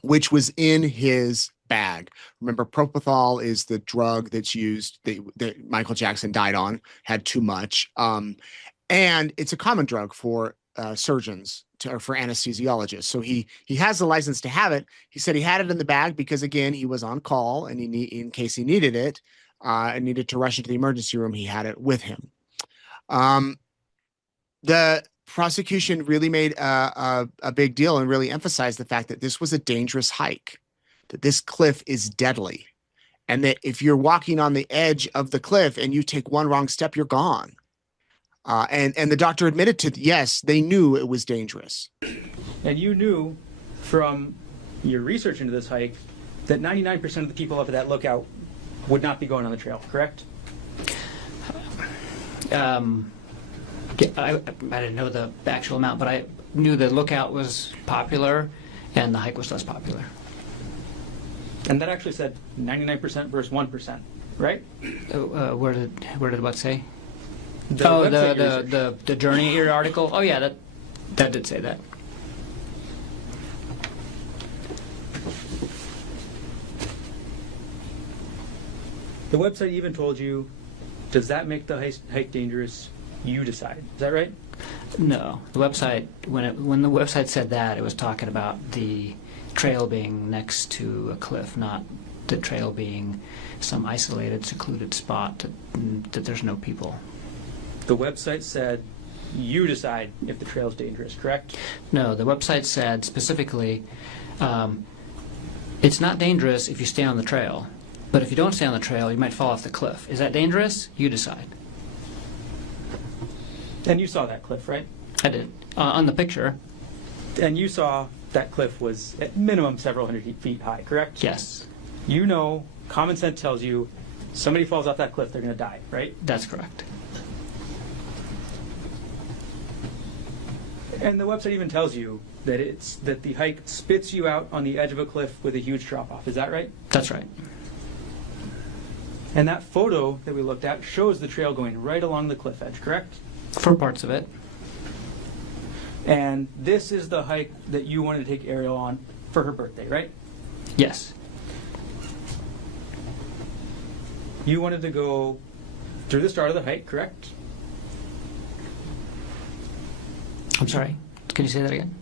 which was in his bag. Remember, propofol is the drug that's used that Michael Jackson died on, had too much. And it's a common drug for surgeons or for anesthesiologists. So he has the license to have it. He said he had it in the bag because, again, he was on call and in case he needed it and needed to rush into the emergency room, he had it with him. The prosecution really made a big deal and really emphasized the fact that this was a dangerous hike, that this cliff is deadly, and that if you're walking on the edge of the cliff and you take one wrong step, you're gone. And the doctor admitted to, yes, they knew it was dangerous. And you knew from your research into this hike that 99% of the people up at that lookout would not be going on the trail, correct? I didn't know the actual amount, but I knew the lookout was popular and the hike was less popular. And that actually said 99% versus 1%, right? Where did what say? The website you researched. The Journey here article. Oh yeah, that did say that. The website even told you, does that make the hike dangerous? You decide. Is that right? No, the website when the website said that, it was talking about the trail being next to a cliff, not the trail being some isolated, secluded spot that there's no people. The website said you decide if the trail is dangerous, correct? No, the website said specifically, it's not dangerous if you stay on the trail, but if you don't stay on the trail, you might fall off the cliff. Is that dangerous? You decide. And you saw that cliff, right? I did. On the picture. And you saw that cliff was at minimum several hundred feet high, correct? Yes. You know, common sense tells you somebody falls off that cliff, they're going to die, right? That's correct. And the website even tells you that the hike spits you out on the edge of a cliff with a huge drop-off. Is that right? That's right. And that photo that we looked at shows the trail going right along the cliff edge, correct? For parts of it. And this is the hike that you wanted to take Ariel on for her birthday, right? Yes. You wanted to go through the start of the hike, correct? I'm sorry. Can you say that again?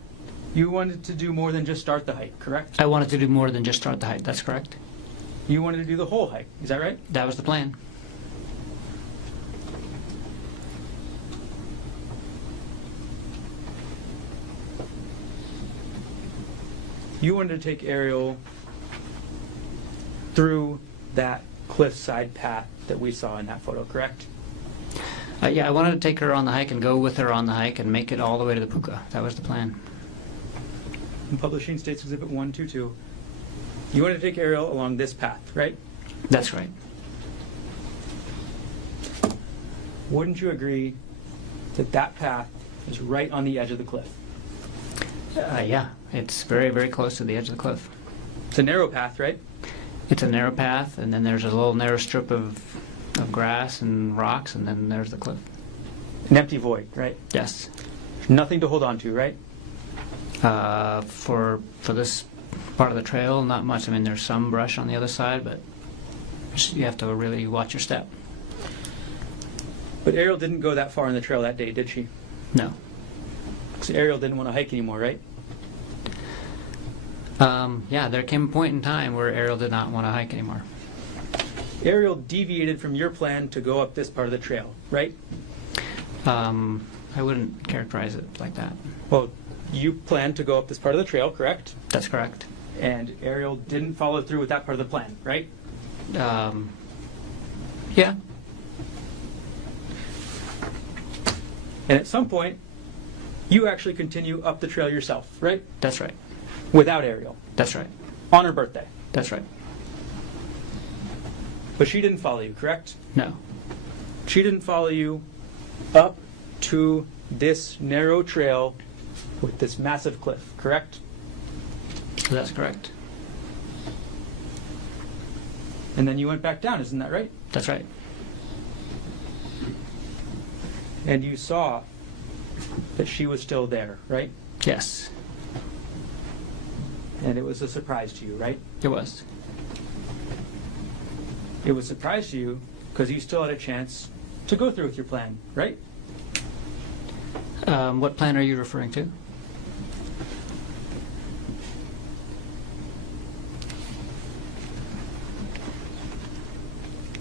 You wanted to do more than just start the hike, correct? I wanted to do more than just start the hike. That's correct. You wanted to do the whole hike, is that right? That was the plan. You wanted to take Ariel through that cliffside path that we saw in that photo, correct? Yeah, I wanted to take her on the hike and go with her on the hike and make it all the way to the puka. That was the plan. In Publishing States Exhibit 122, you wanted to take Ariel along this path, right? That's right. Wouldn't you agree that that path is right on the edge of the cliff? Yeah, it's very, very close to the edge of the cliff. It's a narrow path, right? It's a narrow path, and then there's a little narrow strip of grass and rocks, and then there's the cliff. An empty void, right? Yes. Nothing to hold on to, right? For this part of the trail, not much. I mean, there's some brush on the other side, but you have to really watch your step. But Ariel didn't go that far on the trail that day, did she? No. Because Ariel didn't want to hike anymore, right? Yeah, there came a point in time where Ariel did not want to hike anymore. Ariel deviated from your plan to go up this part of the trail, right? I wouldn't characterize it like that. Well, you planned to go up this part of the trail, correct? That's correct. And Ariel didn't follow through with that part of the plan, right? Yeah. And at some point, you actually continue up the trail yourself, right? That's right. Without Ariel. That's right. On her birthday. That's right. But she didn't follow you, correct? No. She didn't follow you up to this narrow trail with this massive cliff, correct? That's correct. And then you went back down, isn't that right? That's right. And you saw that she was still there, right? Yes, And it was a surprise to you, right? it was. It was a surprise to you because you still had a chance to go through with your plan, right? What plan are you referring to?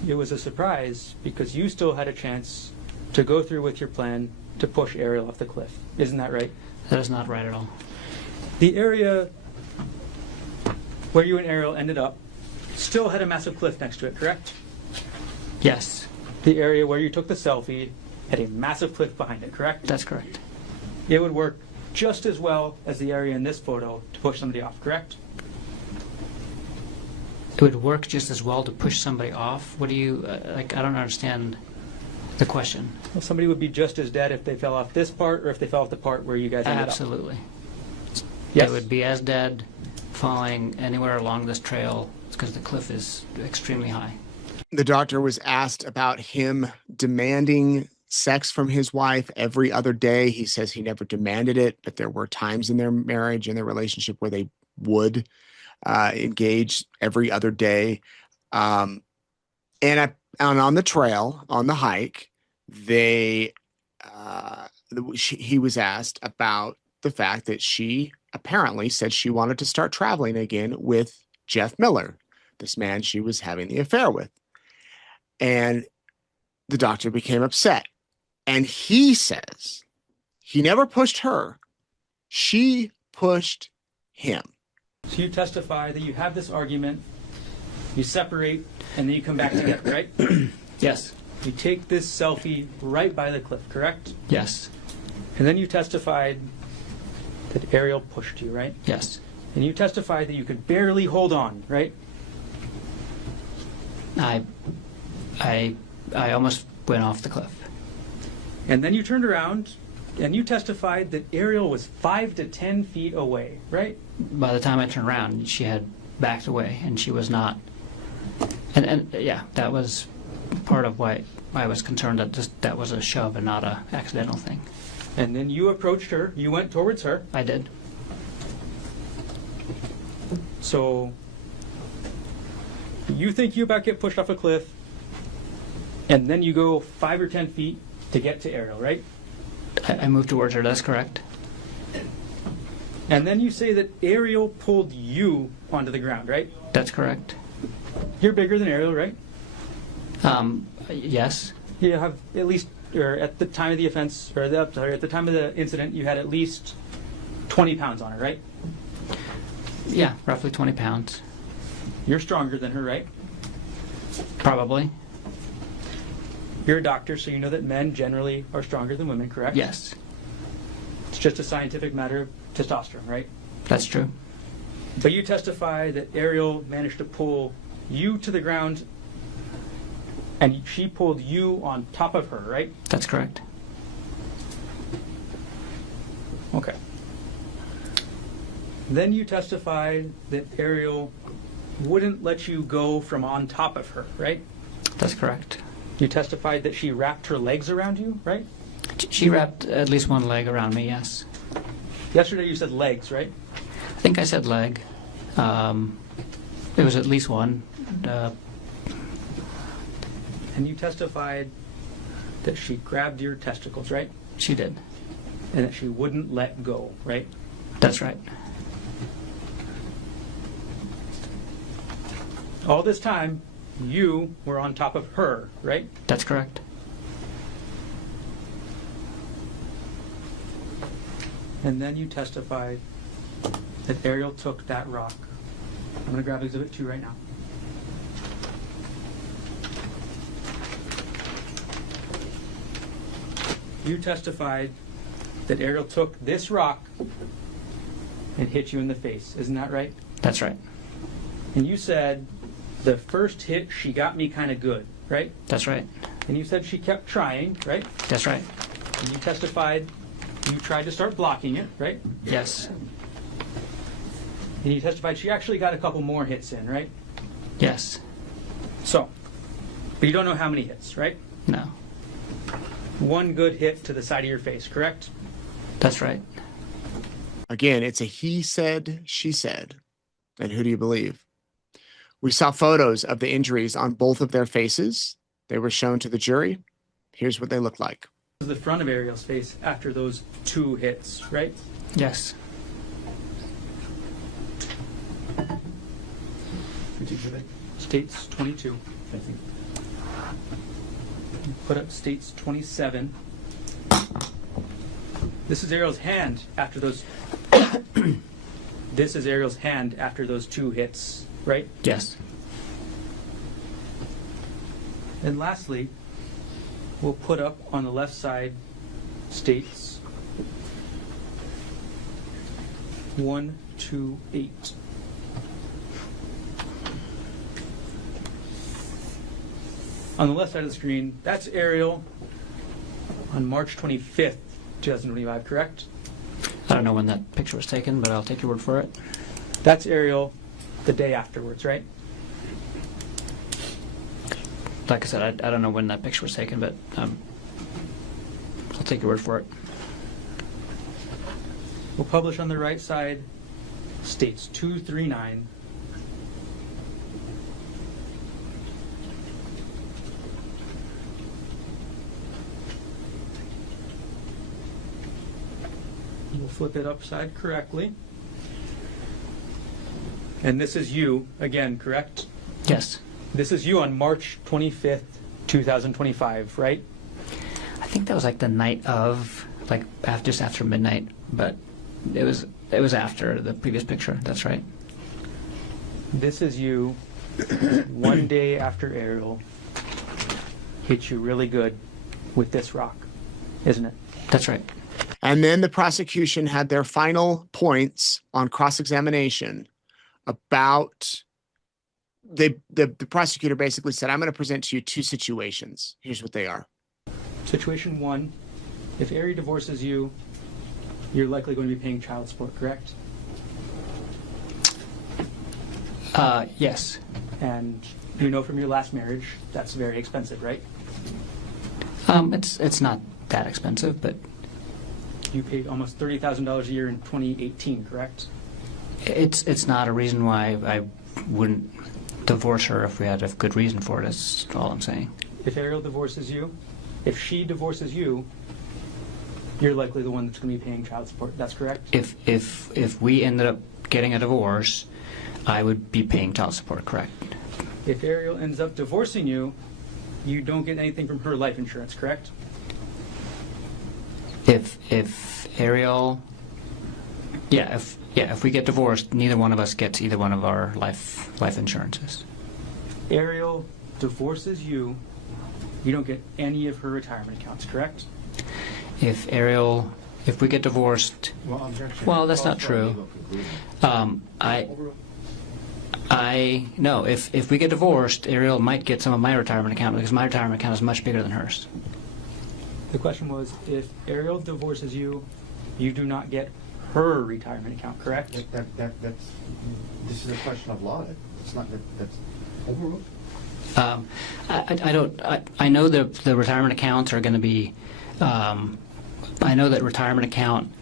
It was a surprise because you still had a chance to go through with your plan to push Ariel off the cliff. Isn't that right? That is not right at all. The area where you and Ariel ended up still had a massive cliff next to it, correct? Yes, The area where you took the selfie had a massive cliff behind it, correct? that's correct. It would work just as well as the area in this photo to push somebody off, correct? It would work just as well to push somebody off. What do you, like, I don't understand the question. Well, somebody would be just as dead if they fell off this part or if they fell off the part where you guys ended up. Absolutely. Yes. They would be as dead falling anywhere along this trail because the cliff is extremely high. The doctor was asked about him demanding sex from his wife every other day. He says he never demanded it, but there were times in their marriage and their relationship where they would engage every other day. And on the trail, on the hike, he was asked about the fact that she apparently said she wanted to start traveling again with Jeff Miller, this man she was having the affair with. And the doctor became upset. And he says he never pushed her. She pushed him. So you testify that you have this argument, you separate, and then you come back together, right? Yes, You take this selfie right by the cliff, correct? yes, And then you testified that Ariel pushed you, right? yes. And you testified that you could barely hold on, right? I almost went off the cliff. And then you turned around and you testified that Ariel was 5 to 10 feet away, right? By the time I turned around, she had backed away, and she was not. And yeah, that was part of why I was concerned that that was a shove and not a accidental thing. And then you approached her, you went towards her. I did. So you think you about get pushed off a cliff, and then you go 5 or 10 feet to get to Ariel, right? I moved towards her. That's correct. And then you say that Ariel pulled you onto the ground, right? That's correct. You're bigger than Ariel, right? Yes, You have at least, or at the time of the offense, or at the time of the incident, you had at least 20 pounds on her, right? yeah, roughly 20 pounds, You're stronger than her, right? probably. You're a doctor, so you know that men generally are stronger than women, correct? Yes, It's just a scientific matter of testosterone, right? that's true. But you testify that Ariel managed to pull you to the ground, and she pulled you on top of her, right? That's correct. Okay. Then you testified that Ariel wouldn't let you go from on top of her, right? That's correct. You testified that she wrapped her legs around you, right? She wrapped at least one leg around me. Yes. Yesterday you said legs, right? I think I said leg. It was at least one. And you testified that she grabbed your testicles, right? She did. And that she wouldn't let go, right? That's right. All this time, you were on top of her, right? That's correct. And then you testified that Ariel took that rock. I'm going to grab Exhibit 2 right now. You testified that Ariel took this rock and hit you in the face. Isn't that right? That's right. And you said the first hit, she got me kind of good, right? That's right. And you said she kept trying, right? That's right. And you testified you tried to start blocking it, right? Yes. And you testified she actually got a couple more hits in, right? Yes. So, but you don't know how many hits, right? No. one good hit to the side of your face, correct? That's right. Again, it's a he said, she said. And who do you believe? We saw photos of the injuries on both of their faces. They were shown to the jury. Here's what they look like. The front of Ariel's face after those 2 hits, right? Yes. States 22. Put up states 27. This is Ariel's hand after those. This is Ariel's hand after those 2 hits, right? Yes. And lastly, we'll put up on the left side states 1, 2, 8. On the left side of the screen, that's Ariel on March 25th, 2025, correct? I don't know when that picture was taken, but I'll take your word for it. That's Ariel the day afterwards, right? Like I said, I don't know when that picture was taken, but I'll take your word for it. We'll publish on the right side states 2, 3, 9. We'll flip it upside correctly. And this is you, again, correct? Yes. This is you on March 25th, 2025, right? I think that was like the night of, like just after midnight, but it was after the previous picture. That's right. This is you one day after Ariel hit you really good with this rock, isn't it? That's right. And then the prosecution had their final points on cross-examination about the prosecutor basically said, I'm going to present to you 2 situations. Here's what they are. Situation 1, if Ariel divorces you, you're likely going to be paying child support, correct? Yes. And you know from your last marriage, that's very expensive, right? It's not that expensive, but You paid almost $30,000 a year in 2018, correct? it's not a reason why I wouldn't divorce her if we had a good reason for it. That's all I'm saying. If Ariel divorces you, if she divorces you, you're likely the one that's going to be paying child support. That's correct? If we ended up getting a divorce, I would be paying child support, correct? If Ariel ends up divorcing you, you don't get anything from her life insurance, correct? If Ariel, if we get divorced, neither one of us gets either one of our life insurances. Ariel divorces you, you don't get any of her retirement accounts, correct? If we get divorced, well, that's not true. No, if we get divorced, Ariel might get some of my retirement account because my retirement account is much bigger than hers. The question was, if Ariel divorces you, you do not get her retirement account, correct? This is a question of law. It's not that's overruled. I know the retirement accounts are going to be. I know that retirement account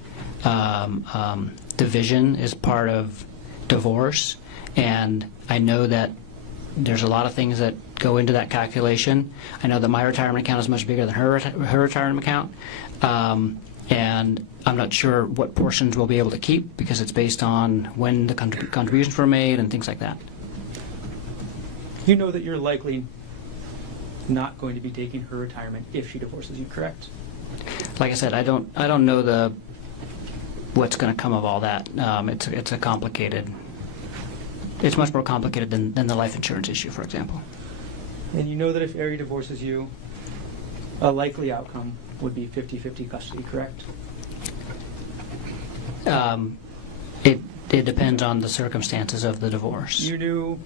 division is part of divorce, and I know that there's a lot of things that go into that calculation. I know that my retirement account is much bigger than her retirement account, and I'm not sure what portions we'll be able to keep because it's based on when the contributions were made and things like that. You know that you're likely not going to be taking her retirement if she divorces you, correct? Like I said, I don't know what's going to come of all that. It's a complicated. It's much more complicated than the life insurance issue, for example. And you know that if Ariel divorces you, a likely outcome would be 50-50 custody, correct? It depends on the circumstances of the divorce. You knew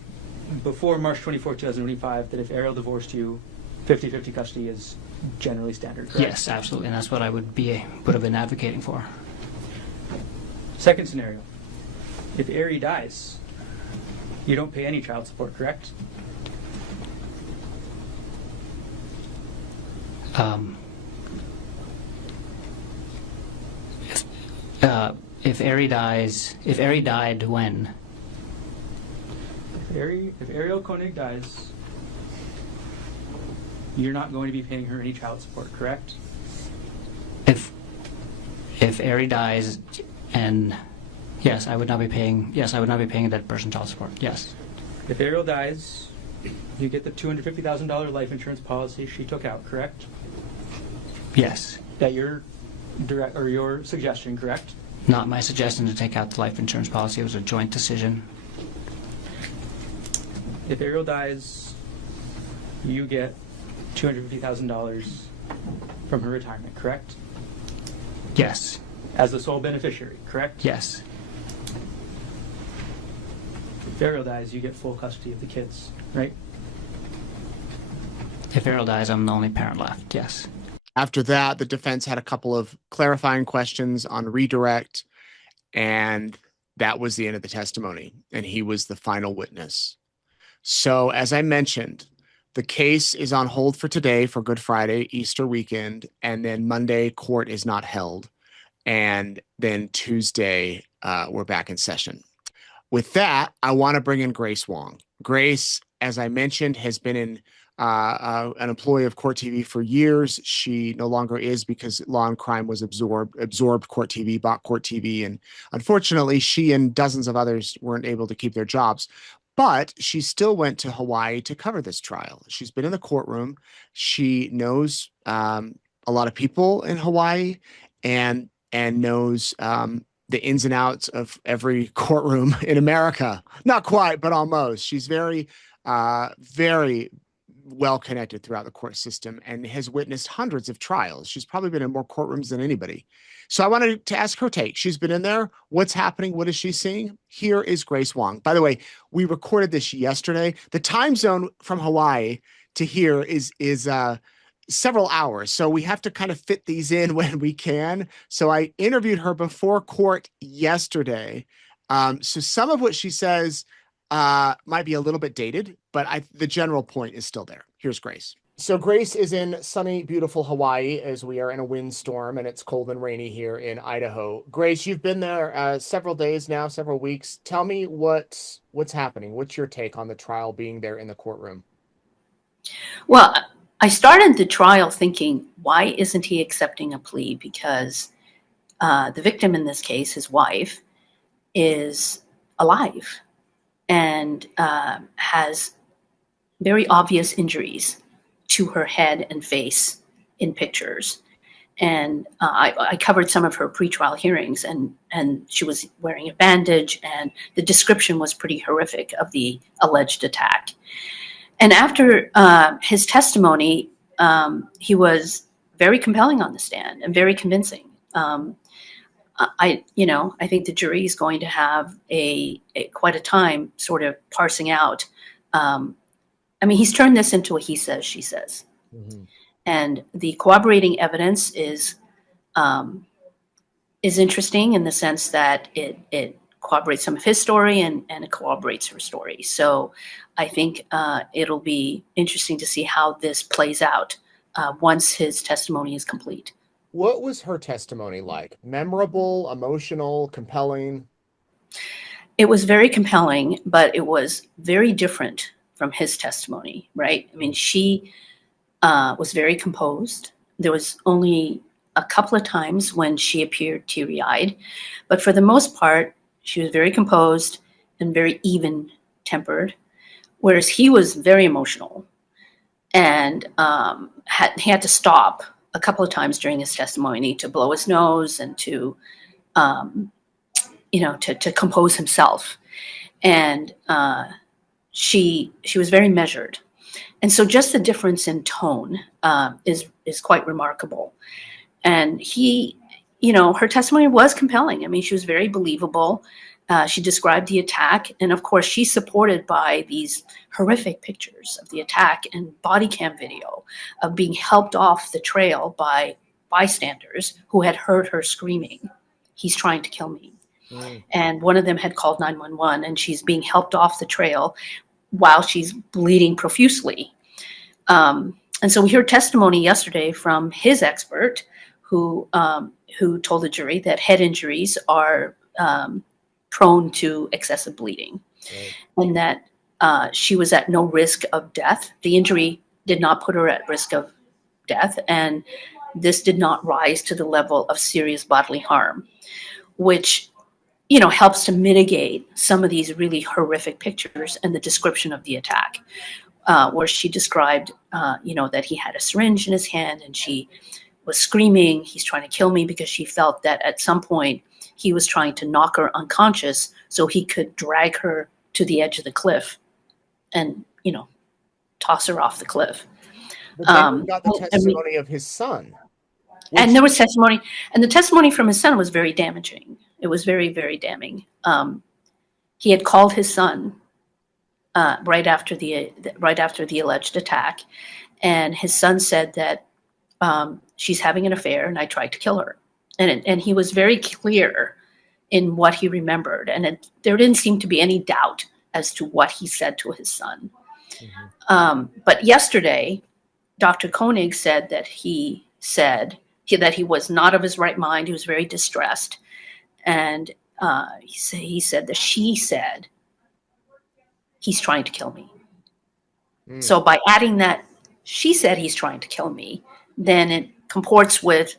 before March 24, 2025 that if Ariel divorced you, 50-50 custody is generally standard, correct? Yes, absolutely, and that's what I would have been advocating for. Second scenario, if Ariel dies, you don't pay any child support, correct? If Ari died when? If Ariel Konig dies, you're not going to be paying her any child support, correct? If Ari dies, and yes, I would not be paying a dead person child support. Yes. If Ariel dies, you get the $250,000 life insurance policy she took out, correct? Yes. That your suggestion, correct? Not my suggestion to take out the life insurance policy. It was a joint decision. If Ariel dies, you get $250,000 from her retirement, correct? Yes. As the sole beneficiary, correct? Yes. If Ariel dies, you get full custody of the kids, right? If Ariel dies, I'm the only parent left. Yes. After that, the defense had a couple of clarifying questions on redirect, and that was the end of the testimony, and he was the final witness. So, as I mentioned, the case is on hold for today for Good Friday, Easter weekend, and then Monday, court is not held. And then Tuesday, we're back in session. With that, I want to bring in Grace Wong. Grace, as I mentioned, has been an employee of Court TV for years. She no longer is because Law and Crime was absorbed Court TV, bought Court TV, and unfortunately, she and dozens of others weren't able to keep their jobs. But she still went to Hawaii to cover this trial. She's been in the courtroom. She knows a lot of people in Hawaii and knows the ins and outs of every courtroom in America. Not quite, but almost. She's very, very well connected throughout the court system and has witnessed hundreds of trials. She's probably been in more courtrooms than anybody. So I wanted to ask her take. She's been in there. What's happening? What is she seeing? Here is Grace Wong. By the way, we recorded this yesterday. The time zone from Hawaii to here is several hours. So we have to kind of fit these in when we can. So I interviewed her before court yesterday. So some of what she says might be a little bit dated, but the general point is still there. Here's Grace. So Grace is in sunny, beautiful Hawaii as we are in a windstorm and it's cold and rainy here in Idaho. Grace, you've been there several days now, several weeks. Tell me what's happening. What's your take on the trial being there in the courtroom? Well, I started the trial thinking, why isn't he accepting a plea? Because the victim in this case, his wife, is alive and has very obvious injuries to her head and face in pictures. And I covered some of her pretrial hearings, and she was wearing a bandage, and the description was pretty horrific of the alleged attack. And after his testimony, he was very compelling on the stand and very convincing. I think the jury is going to have quite a time sort of parsing out. He's turned this into a he says, she says. Mm-hmm. And the corroborating evidence is interesting in the sense that it corroborates some of his story and it corroborates her story. So I think it'll be interesting to see how this plays out once his testimony is complete. What was her testimony like? Memorable, emotional, compelling? It was very compelling, but it was very different from his testimony, right? I mean, she was very composed. There was only a couple of times when she appeared teary-eyed, but for the most part, she was very composed and very even-tempered, whereas he was very emotional and he had to stop a couple of times during his testimony to blow his nose and to compose himself. And she was very measured. And so just the difference in tone is quite remarkable. And her testimony was compelling. I mean, she was very believable. She described the attack. And of course, she's supported by these horrific pictures of the attack and body cam video of being helped off the trail by bystanders who had heard her screaming, "He's trying to kill me." Mm. And one of them had called 911, and she's being helped off the trail while she's bleeding profusely. And so we heard testimony yesterday from his expert, who told the jury that head injuries are prone to excessive bleeding, Right. and that she was at no risk of death. The injury did not put her at risk of death, and this did not rise to the level of serious bodily harm, which helps to mitigate some of these really horrific pictures and the description of the attack, where she described, that he had a syringe in his hand and she was screaming, "He's trying to kill me," because she felt that at some point he was trying to knock her unconscious so he could drag her to the edge of the cliff and, toss her off the cliff. But then we got the And testimony of his son. and there was testimony, and the testimony from his son was very damaging. It was very, very damning. He had called his son right after the alleged attack, and his son said that she's having an affair, and I tried to kill her. And he was very clear in what he remembered, and there didn't seem to be any doubt as to what he said to his son. But yesterday, Dr. Konig said that he was not of his right mind. He was very distressed. And he said that she said, "He's trying to kill me." So by adding that, she said he's trying to kill me, then it comports with,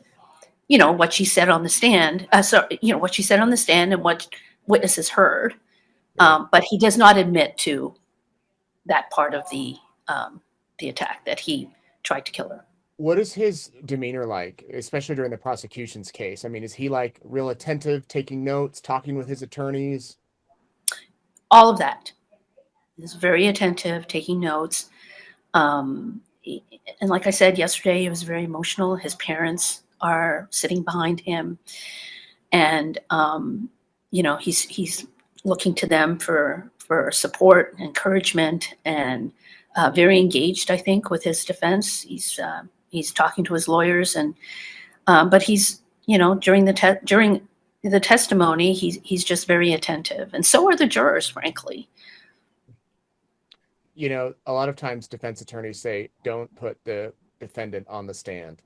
what she said on the stand. What she said on the stand and what witnesses heard. But he does not admit to that part of the attack, that he tried to kill her. What is his demeanor like, especially during the prosecution's case? I mean, is he like real attentive, taking notes, talking with his attorneys? All of that. He's very attentive, taking notes. And like I said yesterday, it was very emotional. His parents are sitting behind him, and he's looking to them for support, encouragement, and very engaged, I think, with his defense. He's talking to his lawyers, and but he's during the testimony, he's just very attentive, and so are the jurors, frankly. A lot of times defense attorneys say, don't put the defendant on the stand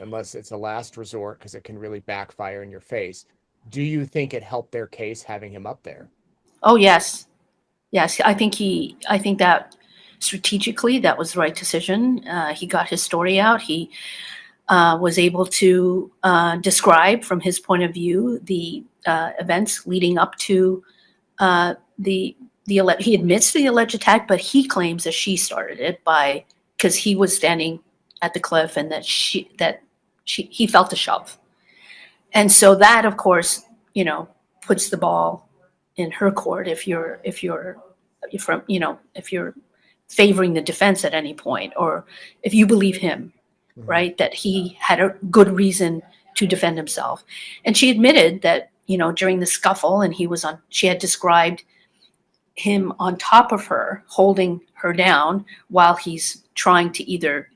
unless it's a last resort, because it can really backfire in your face. Do you think it helped their case having him up there? Oh, yes. I think that strategically, that was the right decision. He got his story out. He was able to describe from his point of view the events leading up to he admits to the alleged attack, but he claims that she started it because he was standing at the cliff and that he felt the shove. And so that, of course, puts the ball in her court if you're favoring the defense at any point, or if you believe him, right, that he had a good reason to defend himself. And she admitted that, during the scuffle, and she had described him on top of her, holding her down while he's trying to either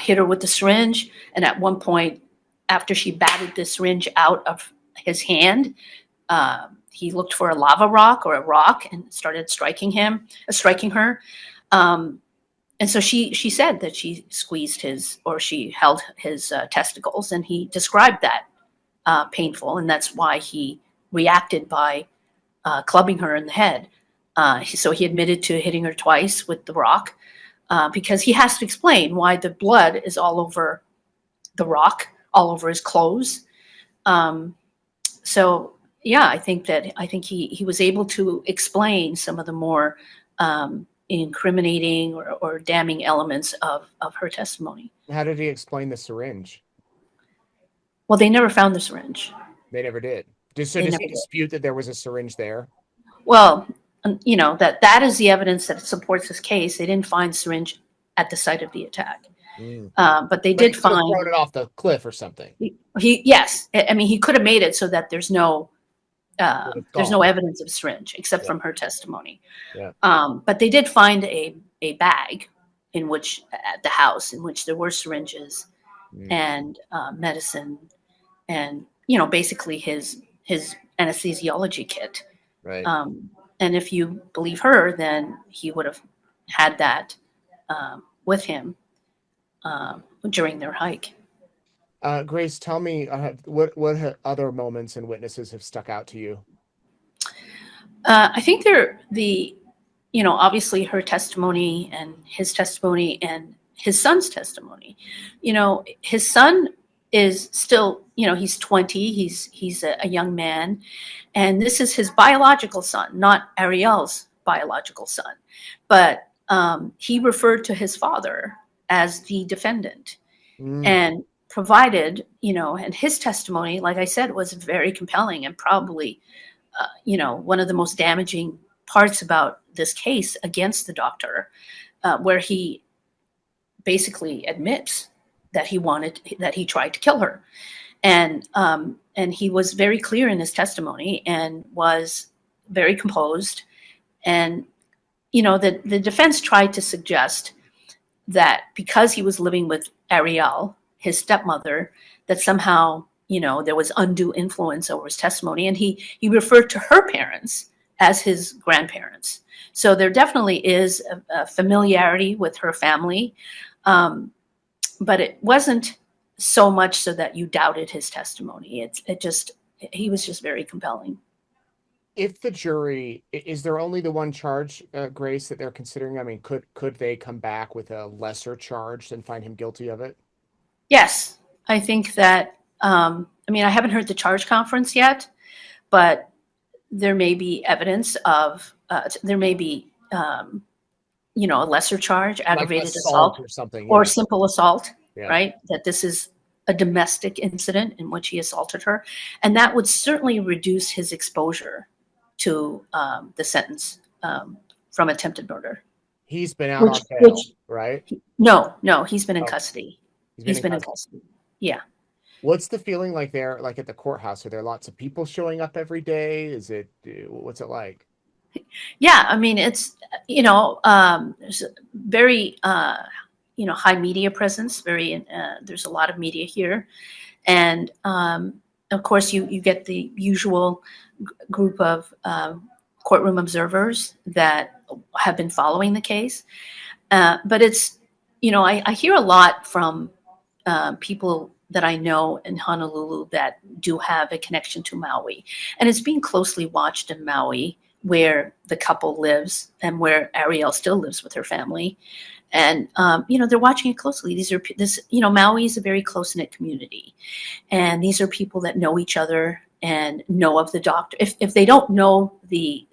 hit her with the syringe. And at one point, after she batted the syringe out of his hand, he looked for a lava rock or a rock and started striking her. And so she said that she she held his testicles, and he described that painful, and that's why he reacted by clubbing her in the head. So he admitted to hitting her twice with the rock, because he has to explain why the blood is all over the rock, all over his clothes. So yeah, I think he was able to explain some of the more incriminating or damning elements of her testimony. How did he explain the syringe? Well, they never found the syringe. They never did. Does he dispute that there was a syringe there? Well, that is the evidence that supports his case. They didn't find syringe at the site of the attack. But they did find thrown it off the cliff or something. Yes. I mean, he could have made it so that there's no evidence of syringe except from her testimony. Yeah. But they did find a bag at the house in which there were syringes and medicine and, basically his anesthesiology kit. Right. And if you believe her, then he would have had that with him during their hike. Grace, tell me what other moments and witnesses have stuck out to you? I think obviously her testimony and his son's testimony. His son is still, he's 20, he's a young man, and this is his biological son, not Ariel's biological son. But he referred to his father as the defendant and provided, and his testimony, like I said, was very compelling and probably, one of the most damaging parts about this case against the doctor, where he basically admits that he tried to kill her. And he was very clear in his testimony and was very composed. And, the defense tried to suggest that because he was living with Ariel, his stepmother, that somehow, there was undue influence over his testimony. And he referred to her parents as his grandparents. So there definitely is a familiarity with her family. But it wasn't so much so that you doubted his testimony. He was just very compelling. If the jury, is there only the one charge, Grace, that they're considering? I mean, could they come back with a lesser charge and find him guilty of it? Yes, I think that, I haven't heard the charge conference yet, but there may be evidence of, there may be, a lesser charge, aggravated like assault or something, or yeah. simple assault, Yeah. right? That this is a domestic incident in which he assaulted her. And that would certainly reduce his exposure to the sentence from attempted murder. He's been out on bail, right? No, he's been in Oh. custody. He's Been in custody. Yeah. What's the feeling like there, like at the courthouse? Are there lots of people showing up every day? What's it like? Yeah, it's, there's a very, high media presence. There's a lot of media here. And of course, you get the usual group of courtroom observers that have been following the case. But it's, I hear a lot from people that I know in Honolulu that do have a connection to Maui. And it's being closely watched in Maui, where the couple lives and where Ariel still lives with her family. And, they're watching it closely. Maui is a very close-knit community. And these are people that know each other and know of the doctor. If they don't know these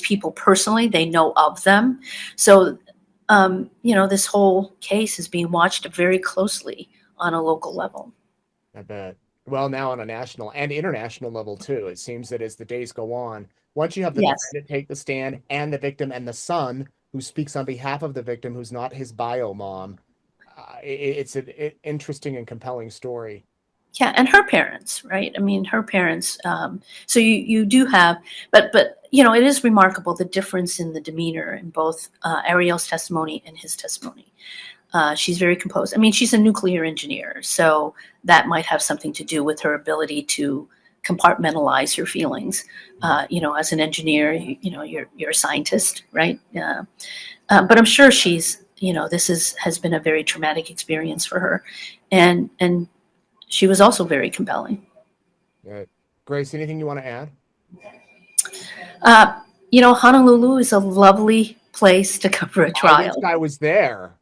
people personally, they know of them. So, this whole case is being watched very closely on a local level. I bet. Well, now on a national and international level too. It seems that as the days go on, once you have the defendant take the stand and the victim and the son who speaks on behalf of the victim, who's not his bio mom, it's an interesting and compelling story. Yeah, and her parents, right? Her parents. So you do have, but it is remarkable the difference in the demeanor in both Ariel's testimony and his testimony. She's very composed. She's a nuclear engineer, so that might have something to do with her ability to compartmentalize her feelings. As an engineer, you're a scientist, right? But I'm sure she's, this has been a very traumatic experience for her, and she was also very compelling. Right. Grace, anything you want to add? Honolulu is a lovely place to cover a trial. I wish I was there.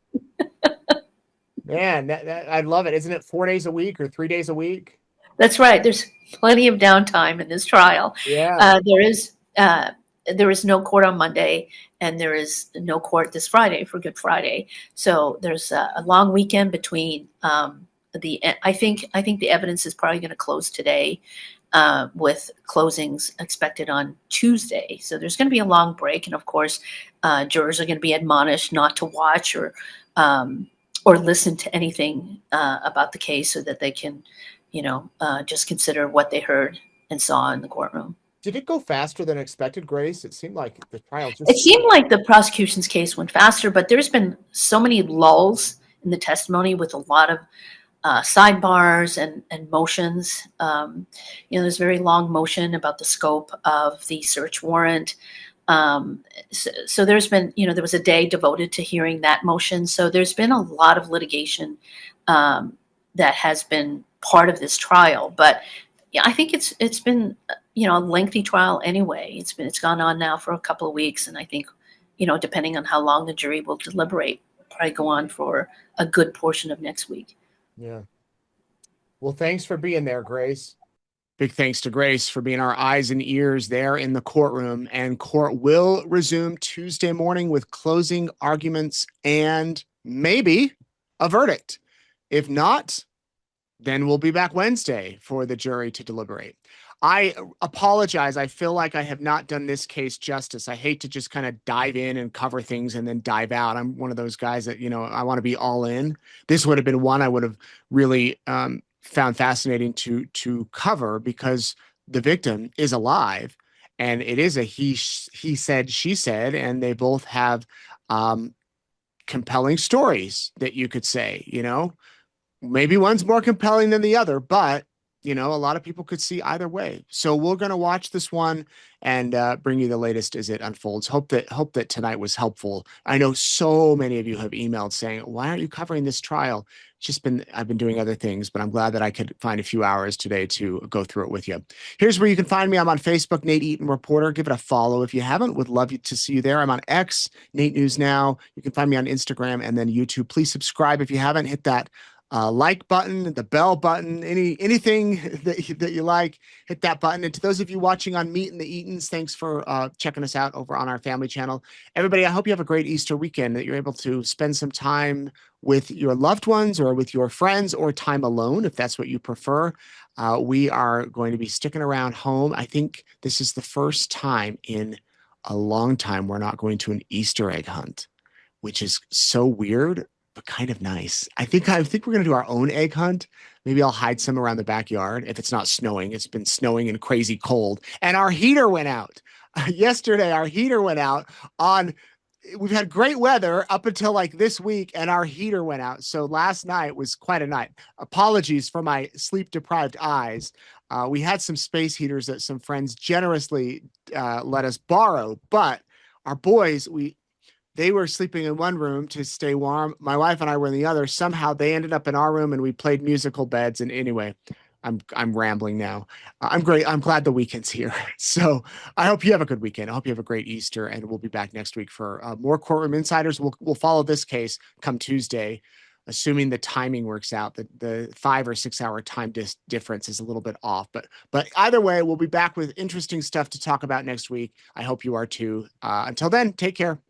Man, I love it. Isn't it 4 days a week or 3 days a week? That's right. There's plenty of downtime in this trial. Yeah. There is no court on Monday, and there is no court this Friday for Good Friday. So there's a long weekend between. I think the evidence is probably going to close today, with closings expected on Tuesday. So there's going to be a long break, and of course, jurors are going to be admonished not to watch or listen to anything about the case, so that they can, just consider what they heard and saw in the courtroom. Did it go faster than expected, Grace? It seemed like the trial It seemed like the prosecution's case went faster, but there's been so many lulls in the testimony with a lot of sidebars and motions. There's a very long motion about the scope of the search warrant. So there's been, there was a day devoted to hearing that motion. So there's been a lot of litigation that has been part of this trial. But yeah, I think it's been, a lengthy trial anyway. It's gone on now for a couple of weeks, and I think, depending on how long the jury will deliberate, probably go on for a good portion of next week. Yeah. Well, thanks for being there, Grace. Big thanks to Grace for being our eyes and ears there in the courtroom. And court will resume Tuesday morning with closing arguments and maybe a verdict. If not, then we'll be back Wednesday for the jury to deliberate. I apologize. I feel like I have not done this case justice. I hate to just kind of dive in and cover things and then dive out. I'm one of those guys that, I want to be all in. This would have been one I would have really found fascinating to cover, because the victim is alive and it is a he said, she said, and they both have compelling stories that you could say, maybe one's more compelling than the other, but a lot of people could see either way. So we're going to watch this one and bring you the latest as it unfolds. Hope that tonight was helpful. I know so many of you have emailed saying, why aren't you covering this trial? I've been doing other things, but I'm glad that I could find a few hours today to go through it with you. Here's where you can find me. I'm on Facebook, Nate Eaton Reporter. Give it a follow if you haven't. Would love to see you there. I'm on X, Nate News Now. You can find me on Instagram and then YouTube. Please subscribe if you haven't. Hit that like button, the bell button, anything that you like, hit that button. And to those of you watching on Meet and the Eatons, thanks for checking us out over on our family channel. Everybody, I hope you have a great Easter weekend, that you're able to spend some time with your loved ones or with your friends, or time alone, if that's what you prefer. We are going to be sticking around home. I think this is the first time in a long time we're not going to an Easter egg hunt, which is so weird, but kind of nice. I think we're going to do our own egg hunt. Maybe I'll hide some around the backyard if it's not snowing. It's been snowing and crazy cold. And our heater went out. Yesterday, our heater went out we've had great weather up until like this week, and our heater went out. So last night was quite a night. Apologies for my sleep deprived eyes. We had some space heaters that some friends generously let us borrow, but our boys, they were sleeping in one room to stay warm. My wife and I were in the other. Somehow they ended up in our room and we played musical beds. And anyway, I'm rambling now. I'm great. I'm glad the weekend's here. So I hope you have a good weekend. I hope you have a great Easter, and we'll be back next week for more Courtroom Insiders. We'll follow this case come Tuesday, assuming the timing works out. The 5 or 6 hour time difference is a little bit off, but either way, we'll be back with interesting stuff to talk about next week. I hope you are too. Until then, take care.